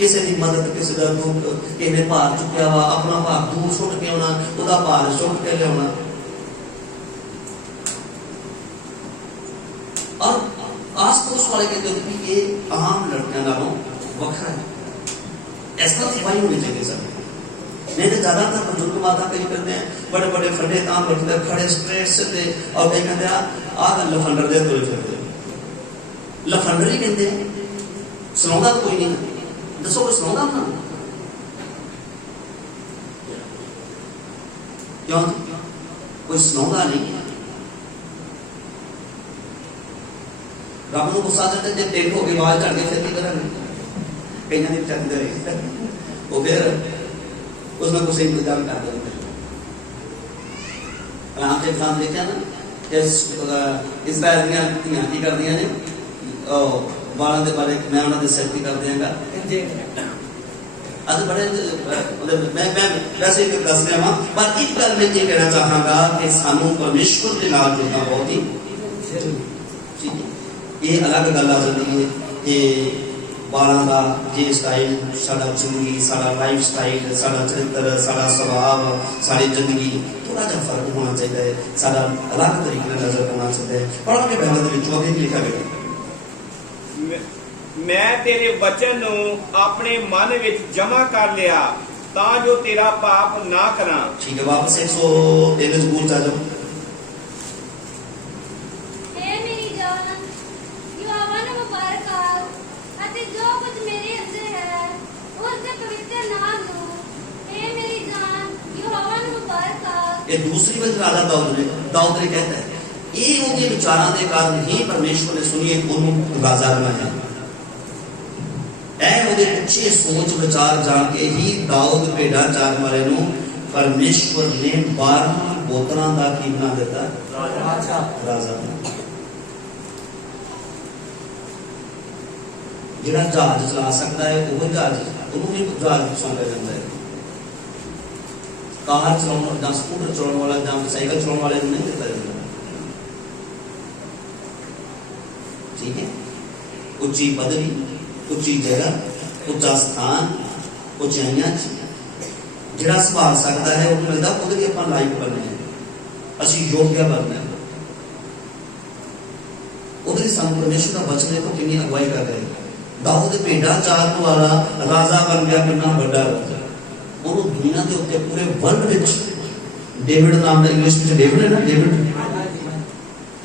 किसी की मदद, किसी का दुख, किसी ने भार चुकया वा, अपना भार दूर सुट के आना, उसका भार सुट के लिया। और आस पड़ोस वाले कहते हैं कि ये आम लड़कियों नालों वखरा है। ऐसा सफाई होनी चाहिए सर। नहीं तो ज्यादातर बुजुर्ग माता कई करते हैं बड़े बड़े फंडे काम रखते हैं, खड़े स्ट्रेट से, और कई कहते हैं आह लफंडर दे तुरे फिरते, लफंडर ही कहते हैं। सुनाऊंगा तो कोई नहीं, दसो कोई सुनाऊंगा ना? क्यों कोई सुनाऊंगा नहीं? रब को गुस्सा करते जब टेढ़ हो गई आवाज चढ़ के फिर की करेंगे, कई नहीं चलते रहे वो फिर उसमें कुछ इंतजाम कर देंगे। आप एक काम देखा ना, इसराइल दियां की कर दिया ने बालों के बारे मैं उन्होंने सेफ्टी कर देंगा। अज बड़े मैं वैसे ही दस रहा वहां, पर एक गल मैं ये कहना चाहांगा कि सानू परमेश्वर के नाल जुड़ना बहुत ही ठीक है। ये अलग गल आ जाती है कि बालों का ये स्टाइल, साडा जिंदगी, साडा लाइफ स्टाइल, साडा चरित्र, साडा स्वभाव, साड़ी जिंदगी थोड़ा जा फर्क होना चाहिए, साडा अलग तरीके नजर आना चाहिए। पढ़ के बाइबल के अगे लिखा गया, मैं तेरे वचन नू अपने मन विच जमा कर लिया तां जो तेरा पाप ना करा। ठीक है, वापस 103 स्कूल जा जाओ। ये दूसरी बार राजा दाऊद ने कहता है ये उनके विचारों के कारण ही परमेश्वर ने सुनिए उन्होंने राजा बनाया। अच्छे सोच विचार जान के ही दाऊद भेड़ा चारन वाले नू परमेश्वर ने 12 गोत्रां दा की बना दिता राजा। जिहड़ा जहाज चला सकता है वो जहाज उन्होंने जहाज सौंपा जाता है। कार चलाने या स्कूटर चलाने वाला या साइकिल चलाने वाले नहीं दिता जाता। ठीक है, उच्ची पदवी, उच्ची जगह, उच्चा स्थान, उचाइयां जिहड़ा संभाल सकता है वो मिलता उहदी आपां लाइफ बनने असीं योग्य बनना। उहदी सानूं परमेश्वर दा वचन देखो कितनी अगुवाई कर रहे। दाऊद भेड़ा चारन वाला राजा बन गया, कितना बड़ा ਉਹਨੂੰ ਦੁਨੀਆ ਦੇ ਉੱਤੇ ਪੂਰੇ ਵਰਲਡ ਵਿੱਚ ਡੇਵਿਡ ਨਾਮ ਦਾ ਇੰਗਲਿਸ਼ ਵਿੱਚ ਡੇਵਿਡ ਹੈ ਨਾ, ਡੇਵਿਡ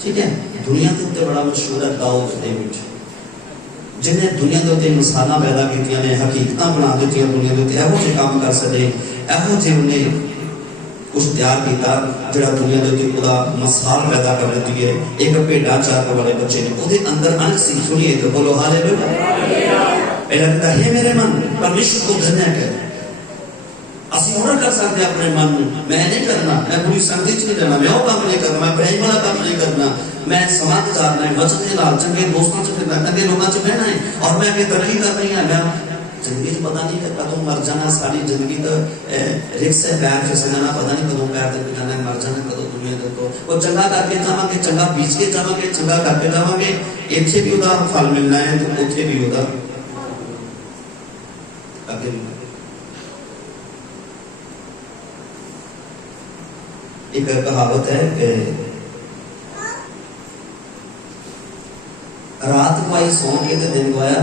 ਠੀਕ ਹੈ, ਦੁਨੀਆ ਦੇ ਉੱਤੇ ਬੜਾ ਮਸ਼ਹੂਰ ਹੈ ਦਾਊਦ ਡੇਵਿਡ, ਜਿਹਨੇ ਦੁਨੀਆ ਦੇ ਉੱਤੇ ਮਿਸਾਲਾਂ ਪੈਦਾ ਕੀਤੀਆਂ ਨੇ, ਹਕੀਕਤਾਂ ਬਣਾ ਦਿੱਤੀਆਂ ਦੁਨੀਆ ਦੇ ਉੱਤੇ, ਇਹੋ ਜਿਹੇ ਕੰਮ ਕਰ ਸਕੇ, ਇਹੋ ਜਿਹੇ ਉਹਨੇ ਕੁਝ ਤਿਆਰ ਕੀਤਾ ਜਿਹੜਾ ਦੁਨੀਆ ਦੇ ਉੱਤੇ ਉਹਦਾ ਮਿਸਾਲ ਪੈਦਾ ਕਰ ਦਿੱਤੀ ਹੈ। ਇੱਕ ਭੇਡਾਂ ਚਾਰਨ ਵਾਲੇ ਬੱਚੇ ਨੇ ਉਹਦੇ ਅੰਦਰ ਅੰਸ਼ ਸੀ। ਸੁਣੀਏ तो बोलो हालेलुया। ਪਹਿਲਾਂ ਕਹਿੰਦਾ ਹੈ ਮੇਰੇ ਮਨ परमेश्वर को धन्य कर। ਅਸੀਂ ਉਹਨਾਂ ਕਰ ਸਕਦੇ ਆਪਣੇ ਮਨ ਨੂੰ, ਮੈਂ ਨਹੀਂ ਕਰਨਾ, ਮੈਂ ਪੂਰੀ ਸੰਗਤ ਚ ਨਹੀਂ ਰਹਿਣਾ, ਮੈਂ ਉਹ ਕੰਮ ਨਹੀਂ ਕਰਨਾ, ਮੈਂ ਪ੍ਰੇਮ ਵਾਲਾ ਕੰਮ ਨਹੀਂ ਕਰਨਾ, मैं समा गुजारना है, वचन के नाल चंगे दोस्तों से फिरना, चंगे लोगों से बहना है, और मैं आगे तरक्की कर रही है। मैं जिंदगी पता नहीं कदों मर जाना, सारी जिंदगी तो रिक्स है, पैर फिसल जाना, पता नहीं कदों पैर तक जाना, मर जाना कदों दुनिया तक। तो वो चंगा करके जावांगे, चंगा बीज के जावांगे, चंगा करके जावांगे, इत्थे भी उदा फल मिलना है तो उत्थे भी उदा अगे भी। एक कहावत है रात को आई सौ के दिन गवाया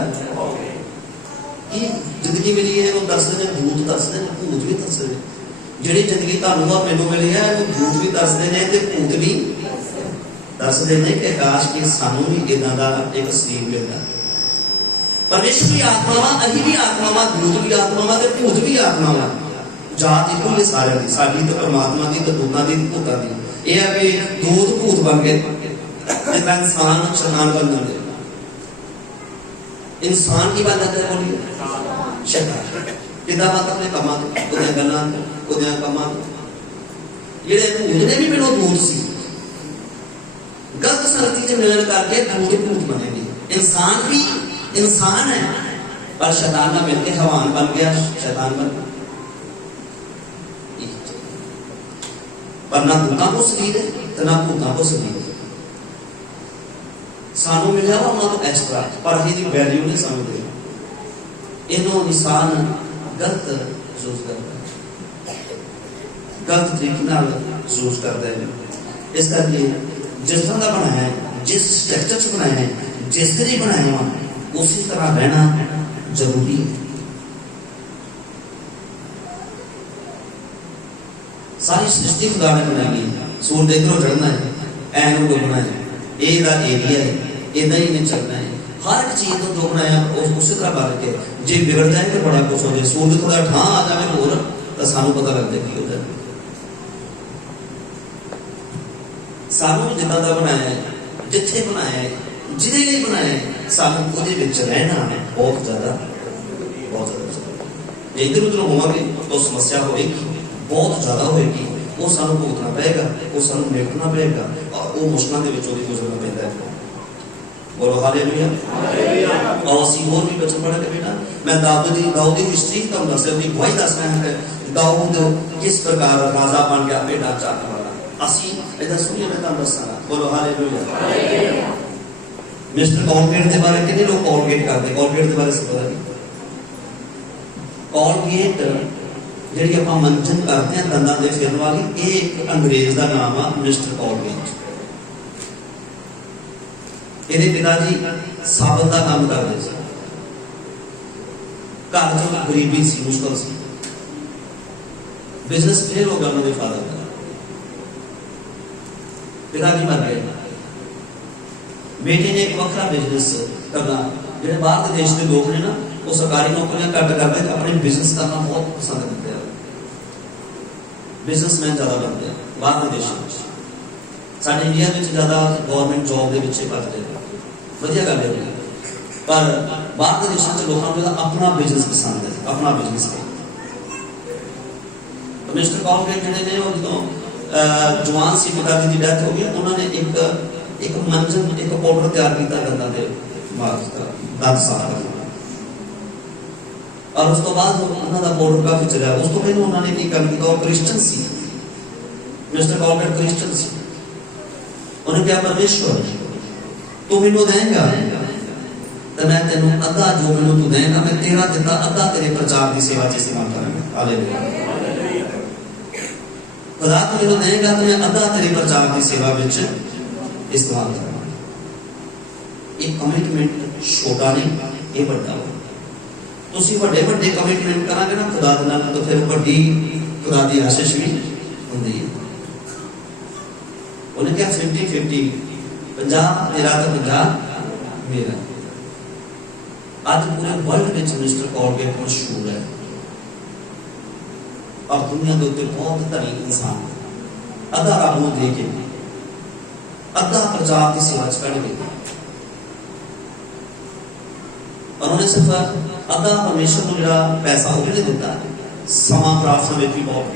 कि जिंदगी मिली है वो दसते हैं, भूत दसते हैं, भूत भी दसते हैं। जिहड़ी जिंदगी तुहानूं और मैनूं मिली है वो भूत भी दसते हैं ते भूत भी दसते हैं कि काश कि सानूं भी इदां दा एक शरीर मिलदा। परमेश्वर की आत्मावां, असीं भी आत्मावां, भूत भी आत्मावां ते भूत भी आत्मावां, जात इक्को ही सारिਆਂ ਦੀ, साडी तो परमात्मा की तो दूतां दी भूतां दी। यह है कि दूत भूत बन गए जितना इंसान शैतान बन जाते। इंसान की बात करते हैं, बोलिए शैतान किदा बात अपने कमां तो ओदियां गल्लां ओदियां कमां जेड़े भूत ने भी पहलों दूत सी, गलत संगति च मिलन करके दूत भूत बने ने। इंसान भी इंसान है पर शैतान ना मिलके हवान बन गया, शैतान बन गया। पर ना दूतां को शरीर है तो ना भूतां को शरीर है। सानू मिलिया उन्होंने तो एक्सट्रा पर असीं दी वैल्यू नहीं समझते। इन्हों इंसान गलत यूज करता है, गलत तरीके नाल यूज करता है। इस करके जिस तरह का बनाया है, जिस स्ट्रक्चर च बनाया है, जिस तरह बनाया वा उसी तरह रहना जरूरी है। सारी सृष्टि खुदा ने बनाई है, सूरज इधरों चढ़ना है, ऐन डुबना है, एरिया है, इदा ही नहीं चलना है। हर एक चीज को जो बनाया उसी तरह बन के जे बिगड़ जाए तो बड़ा कुछ हो जाए। सूरज थोड़ा ठां आ जाए होर तो सानू पता लगता की हो जाए। सानू भी जिदा का बनाया है, जिथे बनाया है, जिदे लिए बनाया है, सानू उहदे विच रहना है बहुत ज्यादा इधर उधर होवांगे तो समस्या होगी, बहुत ज्यादा होगी। वो सानू भुगतना पड़ेगा, वो सानू निपटना पड़ेगा और वो मुश्किलों के विचों भी गुजरना पैदा है। बोलो हालेलुया। और असीं होर भी बचन पढ़ के बेटा मैं दाऊद की हिस्ट्री तुहानू दस दी गवाही दस रहा है। दाऊद किस प्रकार राजा बन गया, भेड़ा चारने वाला। असीं इहदा सुनिए मैं तुहानू दसांगा। बोलो हालेलुया। मिस्टर कॉलगेट के बारे कितने लोग कॉलगेट करते, कॉलगेट के बारे से पता नहीं। कॉलगेट जिहड़ी आपां मंजन करते हैं दंदां दे फिरन वाली, एक अंग्रेज का नाम आ मिस्टर कॉलगेट। ਇਹਦੇ पिता जी साबत का काम करते थे, घर च गरीबी सी, मुश्किल सी, बिजनेस फेल हो गया उन्होंने फादर का, पिताजी मर गए। बेटे ने एक वखरा बिजनेस करना, जो बाहर के देश के लोग ने ना वो सरकारी नौकरियां घट करते अपने बिजनेस करना बहुत पसंद करते हैं, बिजनेसमैन ज्यादा बनते हैं बाहर के देशों में। साढ़े इंडिया में ज्यादा गवर्नमेंट जॉब के पिछे भजते हैं, वधिया गल है। पर बाहर के देशों से लोगों को अपना बिजनेस पसंद है, अपना बिजनेस है। तो मिस्टर कॉलगेट जिहड़े ने जो जवान सी, पिताजी की डेथ हो गई, उन्होंने एक मंजन, एक पाउडर तैयार किया दंदां दे दंद साफ करना, और उस तो बाद उन्होंने पाउडर काफी चलिया। उस तो पहले उन्होंने की काम किया, क्रिश्चियन सी, मिस्टर कॉलगेट क्रिश्चियन सी। उन्हें क्या परमेश्वर तू मैनू देगा तो मैं तेन अद्धा जो मैनू तू देगा मैं तेरा दिता अद्धा तेरे प्रचार की सेवा च इस्तेमाल करूंगा। हालेलुया। खुदा तू मैनू देगा तो मैं अद्धा तेरे प्रचार की सेवा में इस्तेमाल करूंगा। एक कमिटमेंट छोटा नहीं, ये बड़ा हो। तुसीं वड्डे वड्डे कमिटमेंट करांगे ना खुदा दे नाल तो फिर वड्डी खुदा दी आशीष भी हुंदी है। उन्हें क्या 50-50 50 तेरा तो 50 मेरा। आज पूरे वर्ल्ड में मिस्टर कॉलगेट मशहूर है और दुनिया के उत्ते बहुत धनी इंसान, अद्धा रब नूं दे के अद्धा प्रचार की सेवा च कढ गए, और उन्हें सिर्फ अद्धा परमेश्वर को जिहड़ा पैसा वो भी नहीं दिता, समा प्रार्थना में भी बहुत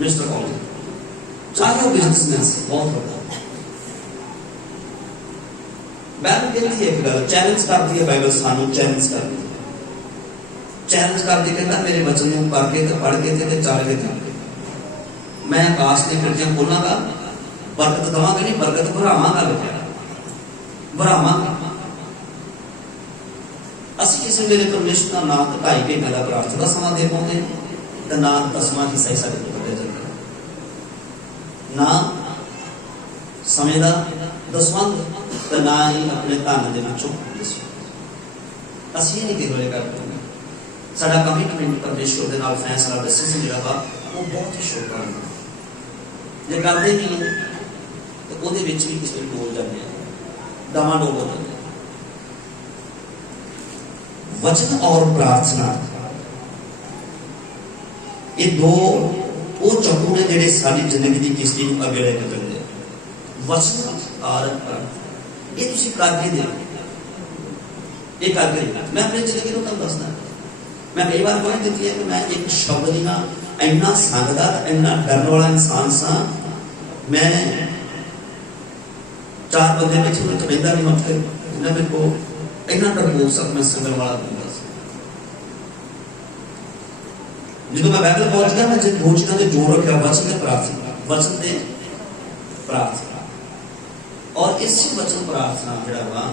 मिस्टर कॉलगेट चाहे वो बिजनेसमैन से बहुत बड़ा। बाइबल कहती है एक गल, चैलेंज करती है बाइबल, सानू चैलेंज करती है, चैलेंज करती कहता मेरे वचन को पढ़ के चल के चल मैं आकाश की खिड़कियां खोलांगा, बरकत दवांगा नहीं, बरकत भरावांगा, लिखा भरावांगा। असीं किसी मेरे परमेश्वर का नाम 2.5 घंटे का प्रार्थना का समा दे पाते तो ना 10वां हिस्सा ही साडे कोल कटिया जाता, ना समय का 10वां तो ना ही अपने धन के विचों 10वां। असीं नहीं किसी वेले कर पाएंगे। साडा कमिटमेंट परमेश्वर के नाल फैसला डिसीजन जिहड़ा वा वो बहुत ही छोटा होंदा, जे करदे नहीं है तो ਉਹਦੇ ਵਿੱਚ भी किसी डोल जाते हैं, डामाडोल हो जाते हैं। वचन और प्रार्थना ये दो वो चक्कू ने जिहड़े साडी जिंदगी की किस्ती को अगे लेके चलदे। वचन और प्रार्थना ये तुसीं करके देखो, ये करके देखो। मैं अपनी जिंदगी को तुहानूं दसदा, मैं कई बार गवाही दित्ती है कि मैं एक शब्द नहीं हाँ इन्ना संगदा इन्ना डरन वाला इंसान सा। मैं 4 बंदे पिछे मैं बहिंदा नहीं उठ के जिन्हें मेरे को इन्ना डरपोक सा मैं संगल वाला बंदा सा। जो मैं बाइबल पहुंच गया, मैं जो दो चीज़ों से जोड़ रखा, वचन से प्रार्थना, वचन से प्रार्थना, और इस वचन प्रार्थना जिहड़ा वा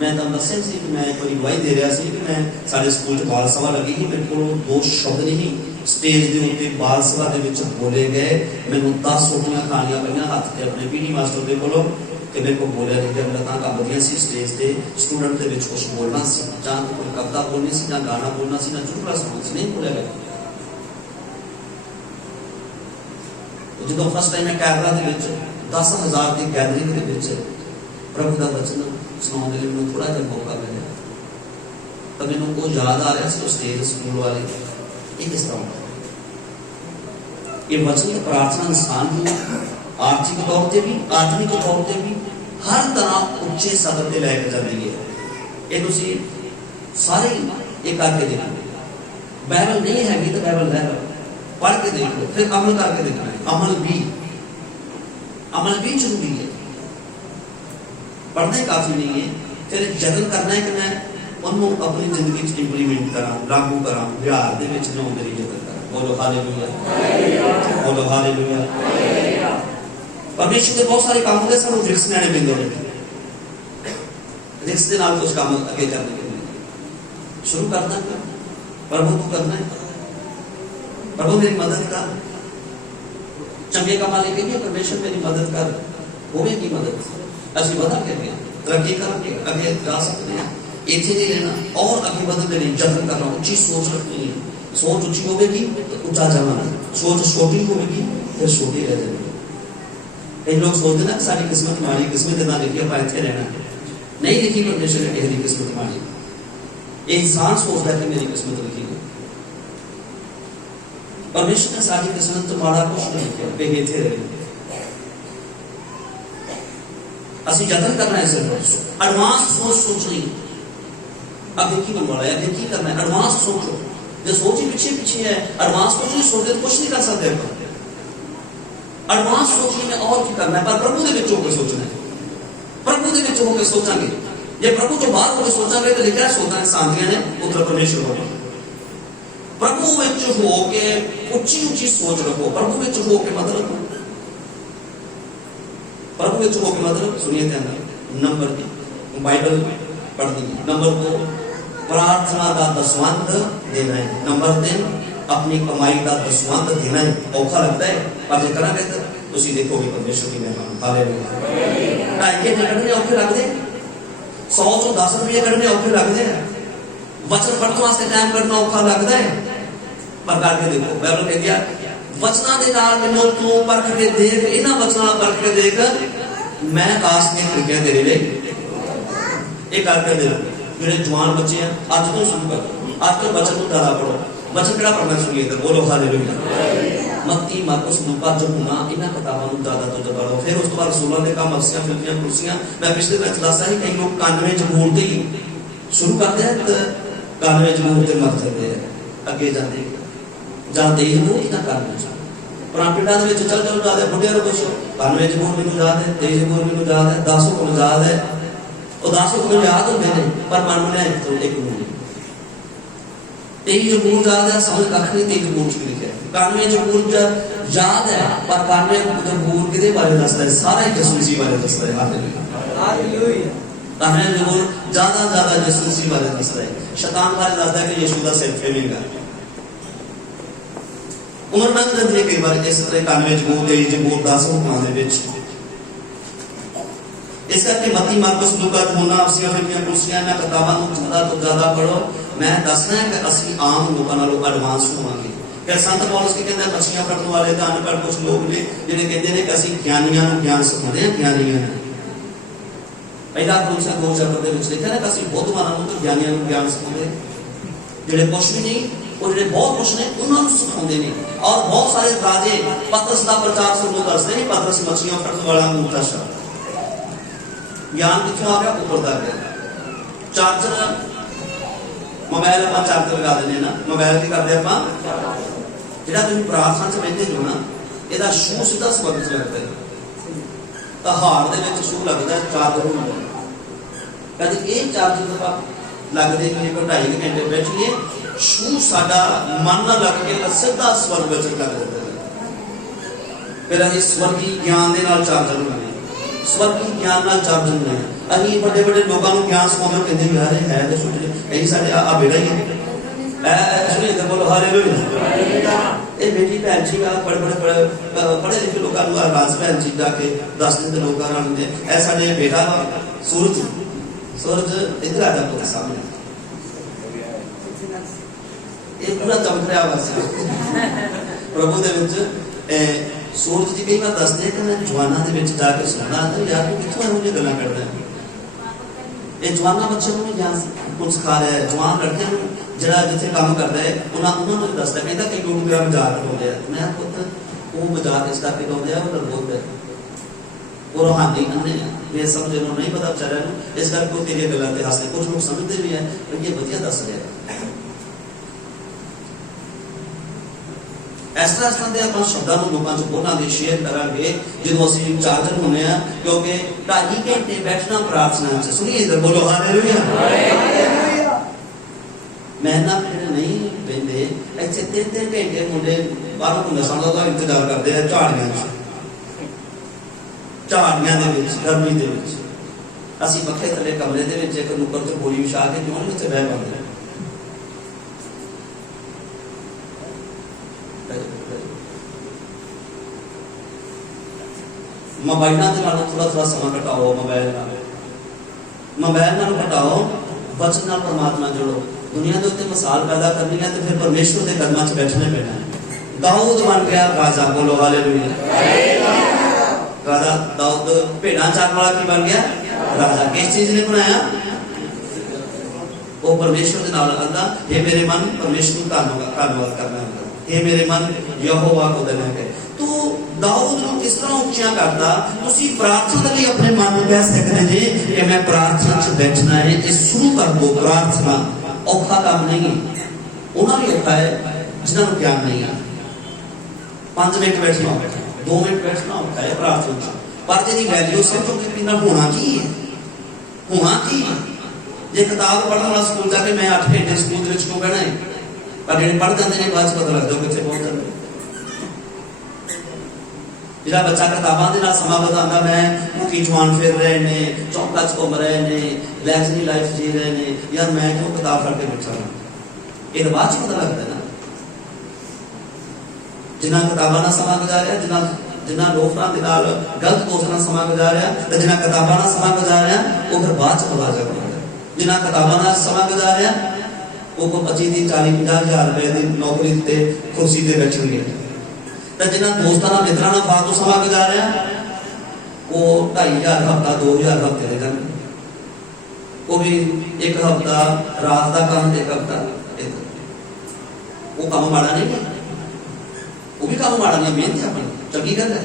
मैं तुहानूं दस्सिया सी कि मैं एक बार गवाही दे रहा सी कि मैं साडे स्कूल च बाल सभा लगी थी, मेरे को 2 शब्द नहीं स्टेज के उत्ते बाल सभा के विच बोले गए। मैनूं 10 रोटियां खानियां पईयां हत्थ ते अपने पीटी मास्टर दे कोलों कि मेरे को बोलिया नहीं जब लतां कंबदियां सी स्टेज ते स्टूडेंट दे विच कुछ बोलना सी, जां कोई कविता बोलनी सी, जां गाना बोलना सी, जां जुमला सुनाना सी, नहीं बोलिया गया। जो फर्स्ट टाइम मैं कैमरा के 10,000 की गैदरिंग के प्रभु का वचन सुनाने के लिए मैं थोड़ा जहा मौका मिला, तो मैंने वो याद आ रहा स्टेज स्कूल वाले ये किस तरह ये वचन तो प्रार्थना इंसान को आर्थिक तौर पर भी आत्मिक तौर पर भी हर तरह उच्चे सदर से लैके जाती है। ये तुसी सारे ये करके देखो, बाइबल नहीं हैगी तो बाइबल लै लो, पढ़ के देख लो, फिर अमल करके देखना है। अमल भी जरूरी है, पढ़ना ही काफी नहीं है, फिर यत्न करना है कि मैं उन्होंने अपनी जिंदगी इंप्लीमेंट करा, लागू करा, व्यवहार के जो मेरी यत्न करा। बोलो हालेलुया, बोलो हालेलुया। परमेश्वर के बहुत सारे काम होते सानू रिस्क लेने पैंदे ने, रिस्क के नाल कुछ काम अगे करने के लिए शुरू करना है। प्रभु तू करना है, प्रभु मेरी मदद कर, चंगे काम लेके भी परमेश्वर मेरी मदद कर, होगी मदद असि बदल के तरक्की करके अगे जा सकते हैं। इतने नहीं रहना और अगे बदलने नहीं, जतन करना, उच्ची सोच रखनी है। सोच उच्ची होगी तो उच्चा जाना, सोच छोटी होगी फिर छोटी रह जाएगी। कई लोग सोचते ना सारी किस्मत माड़ी, किस्मत ना लिखी आप इतने रहना, नहीं लिखी परमेश्वर ने कहरी किस्मत माड़ी। इंसान सोचता है कि मेरी किस्मत लिखी है, परमेश्वर ने सारी किस्मत तो माड़ा कुछ नहीं किया, बेगेथे रहे। असि यत्न करना है, सिर्फ एडवांस सोचनी अब देखी बनने वाला है, देखी करना है, एडवांस सोचो। जो सोच ही पीछे है, एडवांस कुछ नहीं सोचते तो कुछ नहीं कर सकते। एडवांस सोचने में और की करना है, पर प्रभु के विच होकर सोचना है। प्रभु के विच होकर सोचांगे, जे प्रभु तो बाहर होकर सोचांगे तो लिखा सोचना शांतियां ने उधर परमेश्वर होगा। प्रभु विच होके उच्ची सोच रखो, प्रभु विच होके मतलब प्रभु विच होके मतलब सुनिए ध्यान। नंबर 1 बाइबल पढ़नी है, नंबर 2 प्रार्थना का दसवंध देना है, नंबर 3 अपनी कमाई का दसवंध देना है। औखा लगता है पर जो करेंगे तो तुम देखोगे परमेश्वर की मेहरबानी। हालेलुया। 2.5 कढ़ने औखे लगते, 100 ਤੋਂ 10 रुपये कढ़ने औखे लगते हैं, वचन पढ़ने वास्ते टाइम कढ़ना औखा लगता है, पर करके देखो। बाइबल कहती है वचना के नाल मैनूं तू परख के देख, इन्हां वचनां परख के देख, मैं आकाश के खिड़कियां तेरे लिए ये करके दे। मेरे जवान बच्चे हैं आज तो शुरू कर, आज तो वचन को ज्यादा पढ़ो। वचन केड़ा पढ़ना सुनिए इधर, बोलो हालेलुया। मत्ती मार्कुस लूका यूहन्ना इन्हां किताबां नूं ज्यादा तो ज्यादा पढ़ो। फिर उस तो बाद रसूलां दे काम, अफसियां, फिलिपियां, कुलसियां। मैं पिछले दिन दस्सा ही कई लोग 91 जबूर ते ही शुरू करते हैं तो 91 जबूर ते मर जाते हैं, अगे जाते जाते ही वो इतना करना पुराने पिंडा दे विच चल जाते बुढ़िया को पुछो 92 जबूर मैनूं याद है, 23 जबूर मैनूं याद है, 10 हुक्म याद है। और 10 हुक्म याद होंदे ने पर मन में तो एक नहीं। 23 जबूर याद है, समझ कख नहीं 23 जबूर च लिखा है। 91 जबूर याद है पर 91 जबूर किहदे बारे दसदा है, सारा ही यसू मसीह बारे दसदा है। हालेलुया। 91 जबूर ज्यादा यसू मसीह बारे दसदा है। शैतान बारे दसदा है कि यीशु दा सिर फेवेगा। उम्र लंघ जाती है कई बार इस तरह 91 जबूर 23 जबूर 10 हुक्मां दे विच। इस करके मत्ती मार्कुस लूका यूहन्ना अफसियां फिलिपियां कुलसियां इन्हां किताबां नूं ज्यादा तो ज्यादा पढ़ो। मैं दसना है कि असीं आम लोकां नालों एडवांस होवांगे। फिर संत पौलुस की कहंदा मछलियां पकड़न वाले तां अनपढ़ कुछ लोग ने जिहड़े कहंदे ने कि असीं ज्ञानियां नूं ज्ञान सिखाउंदे हां, ज्ञानियां पहला कुलसियां 2 चैप्टर दे विच लिखिआ है कि असीं बुद्धवानां नूं तो ज्ञानियां नूं ज्ञान सिखाउंदे, जिहड़े कुछ भी नहीं और जिहड़े बहुत कुछ ने उन्हां नूं सिखाउंदे ने। और बहुत सारे राजे पतरस का प्रचार शुरू करते हैं, पतरस मछलियां पकड़न वाला अंगूठा शब्द ज्ञान कितों आ गया, ऊपर तक गया। चार्जर मोबाइल आप चार्जर लगा देने ना, मोबाइल की करते आप जो तुम प्रार्थना च बहते हो ना, यदा शू सीधा स्वर्ग च लगता है, तो हार के शू लगता है चार्जर होना। कभी ये चार्जर लगते कि 2.5 घंटे बैठिए, शू साडा मन ना लग के सीधा स्वर्ग च लग जाता है। फिर अभी स्वर्गी ज्ञान के नाल चार्जर होना। स्वर्गी ज्ञान नाल चार दिन ने अहीं बड़े बड़े लोगों को ज्ञान सुनाते कहते यार है तो छुट्टी यही साढ़े आ बेड़ा ही है सुनिए तो बोलो हालेलुया ये बेटी भैन जी बड़े बड़े पढ़े लिखे लोगों को राज भैन जी जाके दस दिन लोग आते ऐ साढ़े बेटा सूरज सूरज इधर आ जाओ सामने ये पूरा चमक रहा बस प्रभु दे विच सूरज जी कई बार दसते हैं कि मैं जवाना दे विच जाके सुनना तो यार तू किथों ਇਹੋ ਜਿਹੀ ਗੱਲਾਂ करदा है ये जवाना बच्चे को ज्ञान कुछ सिखा रहा है जवान लड़के जरा जिथे काम करता है उन्होंने दसदा कहता कई लोग मेरा मजाक उड़ाते हैं मैं पुत वो मजाक इस करके उड़ाते हैं वो डरपोक है वो रूहानी अन्ने ये समझे उन्होंने नहीं पता बेचारे इस करके वो तेरी गल्लां ते हसदे कुछ लोग समझते भी हैं पर ये वधिया दस रहे हैं इस तरह के अपन शब्दों को लोगों से बोलना दे शेयर करांगे जो असं चार्जर होने हैं क्योंकि 2.5 घंटे बैठना प्रार्थना से सुनिए इधर बोलो हालेलुया मैं ना फिर नहीं बेंदे ऐसे 3-3 घंटे मुंडे बाहर घूमने सामने का इंतजार करते हैं झाड़ियां दे विच गर्मी दे विच ਅਸੀਂ पखे थले कमरे दे विच एक नुक्कर ते बोरी विछा के क्यों नहीं उत्थे बह पांदे मोबाइल थोड़ा समय घटाओ मोबाइल घटाओ वचन नाल परमात्मा जोड़ो दुनिया के उत्ते मिसाल पैदा करनी है तो फिर परमेश्वर के कदमां च बैठना पैना है दाऊद बन गया राजा बोलो हालेलुया राजा दाऊद भेड़ां चारन वाला की बन गया राजा किस चीज ने बनाया वो परमेश्वर के नाल कहंदा हे मेरे मन परमेश्वर का धन्यवाद करना हे मेरे मन यहोवा को धन्यवाद कर तो दाऊद ਨੂੰ किस तरह ਉੱਚਾ करता ਤੁਸੀਂ प्रार्थना के लिए अपने मन में कह सकते जी कि मैं प्रार्थना च बैठना है ये शुरू कर दो प्रार्थना औखा काम नहीं उन्होंने भी औखा है जिन्होंने ज्ञान नहीं है 5 मिनट बैठना 2 मिनट बैठना औखा है प्रार्थना पर जी वैल्यू समझो कि होना की है जे किताब पढ़ने वाला स्कूल जाके मैं 8 घंटे स्कूल क्यों बहना है पर जो पढ़ जाते हैं बाद पता लगता कितने पहुंच जाते जिहड़ा बच्चा किताबां दे नाल समां बितांदा मैं मुखी जवान फिर रहे ने चौका च घूम रहे ने लैक्जरी लाइफ जी रहे ने यार मैं क्यों किताब पढ़ के बैठा ये तो बाद पता लगता है ना जिन्हां किताबां नाल समां गुजारिया जिन्हां लोफरां दे नाल गलत दोस्तां नाल समां गुजारिया ते जिन्हां किताबां नाल समां गुजारिया वो फिर बाद पता लगदा है जिन्हां किताबां नाल समां गुजारिया वो 25-40-50 रुपए की नौकरी ते कुर्सी ते बैठणगे जिन्हें दोस्तों मित्रों फालतू समा गुजारिया वो 2,500 हफ्ता 2,000 हफ्ते दे देन वो भी एक हफ्ता रात का काम एक हफ्ता वो काम माड़ा नहीं है वो भी काम माड़ा नहीं मेहनत अपनी चंगी गल है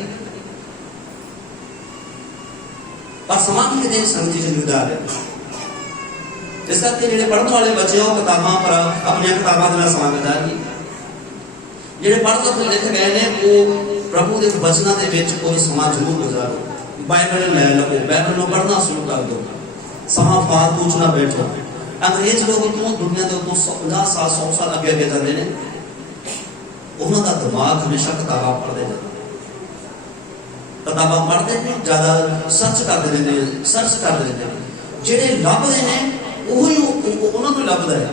पर समा भी कितने संगति च गुजार रहे इस करके जो पढ़ने वाले बच्चे हो किताबों पर अपनी किताबों के समा गुजारिए ਜਿਹੜੇ ਪੜ੍ਹ ਕੇ ਲਿਖ ਗਏ ਨੇ ਉਹ ਪ੍ਰਭੂ ਦੇ ਵਚਨਾਂ ਦੇ ਵਿੱਚ ਕੋਈ ਸਮਾਂ ਜ਼ਰੂਰ ਗੁਜ਼ਾਰੋ ਬਾਈਬਲ ਲੈ ਲਓ ਬਾਈਬਲ ਨੂੰ ਪੜ੍ਹਨਾ ਸ਼ੁਰੂ ਕਰ ਦਿਓ ਸਮਾਂ ਫਾਲਤੂ ਚ ਨਾ ਬੈਠੋ ਅੰਗਰੇਜ਼ ਲੋਕ ਤੋਂ ਦੁਨੀਆ ਦੇ ਉੱਤੋਂ 50 ਸਾਲ 100 ਸਾਲ ਅੱਗੇ ਜਾਂਦੇ ਨੇ ਉਹਨਾਂ ਦਾ ਦਿਮਾਗ ਹਮੇਸ਼ਾ ਕਿਤਾਬਾਂ ਪੜ੍ਹਦੇ ਜਾਂਦੇ ਕਿਤਾਬਾਂ ਪੜ੍ਹਦੇ ਨੇ ਜ਼ਿਆਦਾ ਸਰਚ ਕਰਦੇ ਨੇ ਜਿਹੜੇ ਲੱਭਦੇ ਨੇ ਉਹੀ ਉਹਨਾਂ ਨੂੰ ਲੱਭਦਾ ਹੈ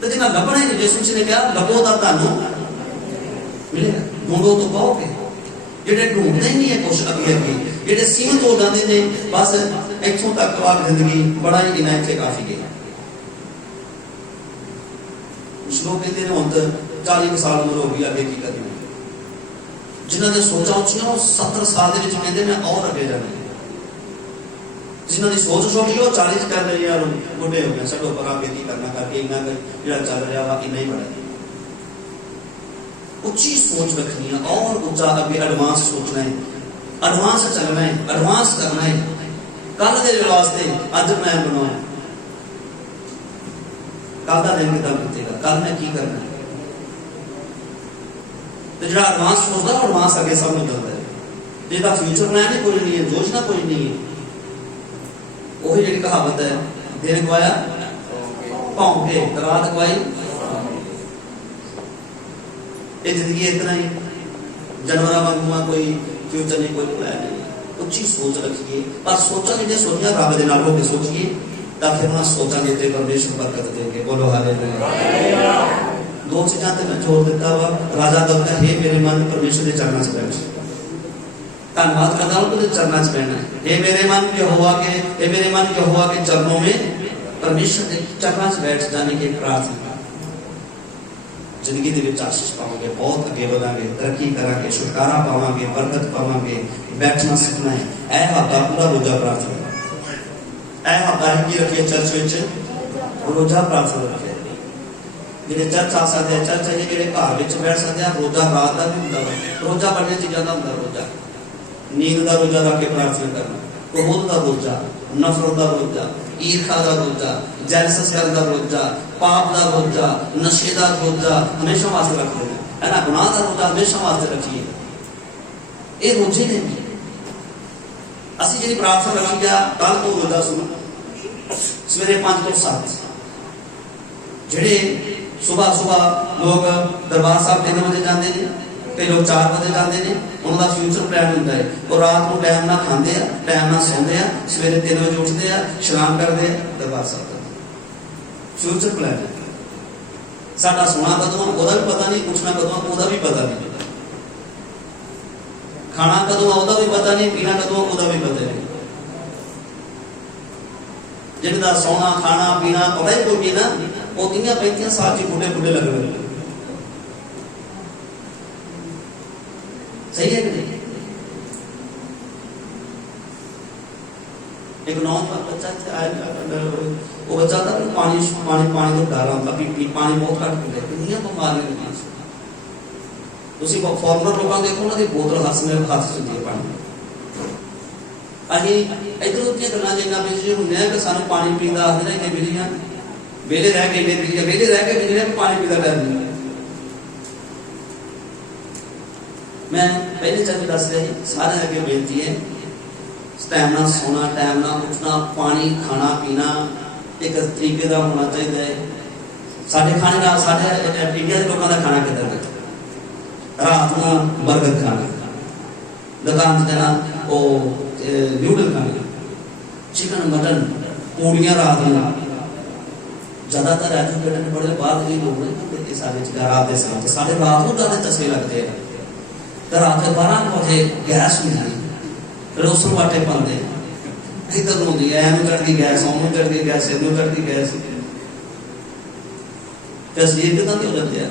ਤੇ ਜਿਹਨਾਂ ਲੱਭਣਾ ਨਹੀਂ ਯਿਸੂ ਨੇ ਕਿਹਾ ਲੱਭੋ ਤਾਂ ਤੁਹਾਨੂੰ मिलेगा ढूंढो तो पाओगे जेडे ढूंढते ही नहीं है कुछ अगे जेडे सीमित हो जाते हैं बस इत्थों तक वाली जिंदगी बड़ा ही इना इत्थे काफी है कुछ लोग कहते हैं हुण 40 साल उम्र हो गई अगे की करनी जिन्हों ने सोचा उच्चियां 70 साल के कहते मैं और अगे जाना जिन्हों की सोच छोटी हो 40 कह रहे यार बुढ़े हो गए चलो पर आगे की करना करके इन्ना जो चल रहा वा इन्ना ही बड़ा उच्ची सोच रखनी है और ऊंचा अभी एडवांस सोचना है एडवांस चलना है एडवांस करना है कल के वास्ते अज मैं बनाया कल का दिन कितना बीतेगा कल मैं की करना है तो जो एडवांस सोचता है एडवांस आगे सब मिलता है जिसका फ्यूचर प्लान ही कोई नहीं है योजना कोई नहीं है वही जी कहावत है दिन गवाया भौंके रात गवाई ये जिंदगी इतना ही जानवर वांगू कोई फ्यूचर नहीं कोई प्लान नहीं उच्ची सोच रखिए, पर सोचा जिहड़ियां सोचियां रब दे नाल हो के सोचिए तां फिर उन्हां सोचां दे उत्ते परमेश्वर बरकत देंगे। बोलो हालेलुया। दो चीज़ां ते मैं जोर दिता वा। राजा दलदा हे मेरे मन परमेश्वर के चरणों च बैठ, धन्यवाद करदा हूं तेरे चरणों च बैठना। हे मेरे मन यहोवा के, हे मेरे मन यहोवा के चरणों में, परमेश्वर के चरणों च बैठ जाने की प्रार्थना। जिंदगी के आशीष पाओगे, बहुत अगे बढ़ांगे, तरक्की करांगे, छुटकारा पावांगे, बरकत पावांगे। बैठना सीखना है। यह हफ्ता पूरा रोजा प्रार्थना, यह हफ्ता की रखिए चर्च में रोजा प्रार्थना रखिए। जिन्हें चर्च आ सकते हैं चर्च है, जो घर में बैठ सकते हैं। रोजा रात का भी होंगे, रोजा बड़िया चीज़ों का होंगे। रोजा नींद का रोजा रख के प्रार्थना करना, क्रोध का रोजा, नफरत का रोजा, ईर्खा का रोजा, जेलस करने का रोजा, पाप का रोजा, नशे का रोजा हमेशा वास्ते रख लेना है ना। गुनाह का रोजा हमेशा वास्ते रखिए। ये रोजे ने असी जी प्रार्थना रखी है। कल तो रोजा सुनो सवेरे 5 तो 7, जेडे सुबह सुबह लोग दरबार साहब 3 बजे जाते हैं, कई लोग 4 बजे जाते हैं। उनका फ्यूचर प्लान होता है। वो रात को टाइम ना खाते हैं, टाइम ना सोते हैं, सवेरे 3 बजे उठते हैं, स्नान करते हैं, दरबार साहब फ्यूचर प्लान है। साडा सोना कदों ओदा भी पता नहीं, उठना कदों ओदा भी पता नहीं, खाना कदों ओदा भी पता नहीं, पीना कदों ओदा भी पता नहीं। जिनका सोना खाना पीना पता ही कोई भी ना, वो 30-35 साल की बुढ़े बुढ़े लग रहे। सही है कि नहीं? एक नौजवान बच्चा था, वो बच्चा था पानी पानी पानी तो डर रहा था, पानी बहुत घट पी कितनी बीमारियां लगी। तुम फॉर्मर लोगों देखो ना, बोतल हथ में हाथ च होंदी है पानी। अभी इधर उधर गल्लां जिन्ना बिजी होंगे कि सानू पानी पीण दा आखदे ने बिजलियां वेले रह के बिजलियां पानी पीता डर नहीं। मैं पहले चल दस रही सारे अगे बेनती है, टाइम ना सोना, टाइम ना उठना, पानी खाना पीना एक तरीके का होना चाहिए। साढ़े खाने का साढ़े इंडिया के लोगों का खाना किधर है? रात को बर्गर खाना, दुकान से ना वो न्यूडल खाना, चिकन मटन, पूड़ियाँ रात में। ज़्यादातर एजुकेटेड बड़े बाहर के लोग हैं, सारे चीज़ें रात के समय साढ़े रात को ज़्यादा चस्के लगते हैं। तो रात के 12 बजे गैस नहीं, रोसन वाटे पाते इधर होंगी ऐन चढ़ती गैस, ओनू चढ़ती गैस, इनू चढ़ती गैस, शरीर कितना हो जाते हैं।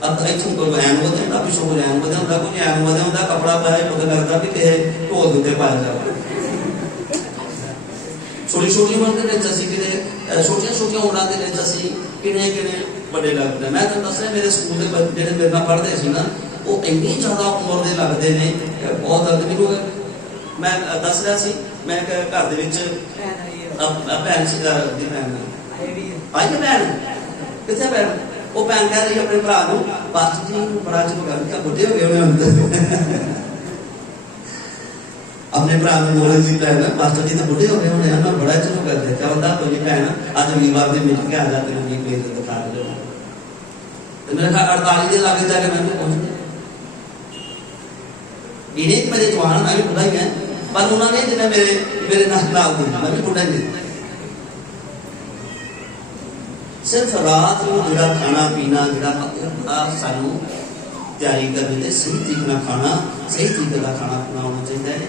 अब इतों कोई ऐन वधा, पिछों कोई ऐन वधा, कोई ऐन वधा कपड़ा पाया पता लगता भी किसी ढोल उत्ते पाया जाए। छोटी छोटी उम्र के असी कि छोटिया छोटिया उम्र के असी किने किने बड़े लगते हैं। मैं तुम दस रहा मेरे स्कूल के बच्चे जो मेरे पढ़ते थे ना, वो इन्नी ज़्यादा उम्र के लगते हैं, बहुत दर्द भी हो। मैं दस रहा सी, मैं घर भैन आई है भैन कितने भैन, वो भैन कह रही अपने भरा को पास्टर जी बड़ा चुप कर बुढ़े हो गए उन्हें अपने भरा ने बोले जी भैन पास्टर जी तो बुढ़े हो गए उन्हें, मैं बड़ा चुप कर दिया। क्या होता कोई नहीं भैन आज वीरवार दिन मिल के आ जाते हैं, मेरे दिखा दो। तो मेरे ख्याल 48 दिन लागे जाके मैं भी पहुंच गया। इन्हें मेरे जवान मैं भी बुढ़ा ही है, पर उन्होंने जिन्हें मेरे नाल दी मैं भी बुढ़ा ही। सिर्फ रात को जो खाना पीना जो सानू तैयारी करनी, सही तरीके खाना, सही तरीके का खाना पीना होना चाहिए।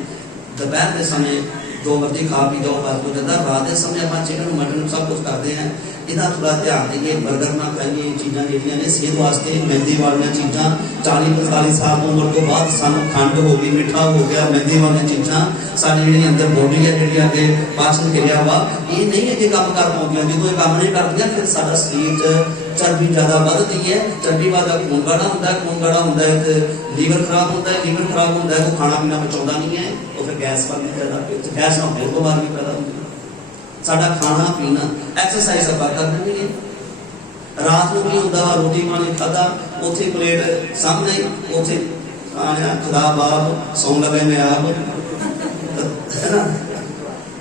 दोपहर के समय जो मर्जी खा पी जाओ, बात हो जाता। रात के समय आप चिकन मटन सब कुछ करते हैं, इतना थोड़ा ध्यान देंगे। बर्गर ना खाइए, चीज़ा जड़ियाँ ने सेहत वास्ते मैदे वाली चीज़ा 40-45 साल उम्र तो बाद सानू खंड हो गई, मिठा हो गया, मैदे वाली चीज़ा सारी जी अंदर बॉडी है जी अगे पाचन क्रिया वा ये नहीं अगे काम कर पाँदियाँ। जो ये काम नहीं करदियाँ फिर साਡਾ शरीर चर्बी ज़्यादा बढ़ती है, चर्बी वाला खून गाढ़ा होता है, खून गाढ़ा होता है तो लीवर खराब होता है, लीवर खराब होता है तो खाना पीना पचाता नहीं है, तो फिर गैस बनती ज़्यादा, गैस ना होने को बीमारी पैदा होती है। साडा खाना पीना एक्सरसाइज आप करना नहीं है। रात को भी होंदा रोटी पानी खादा उत्थे प्लेट सामने उत्थे खाना खुदा बाप सौ लगे ने आप है ना,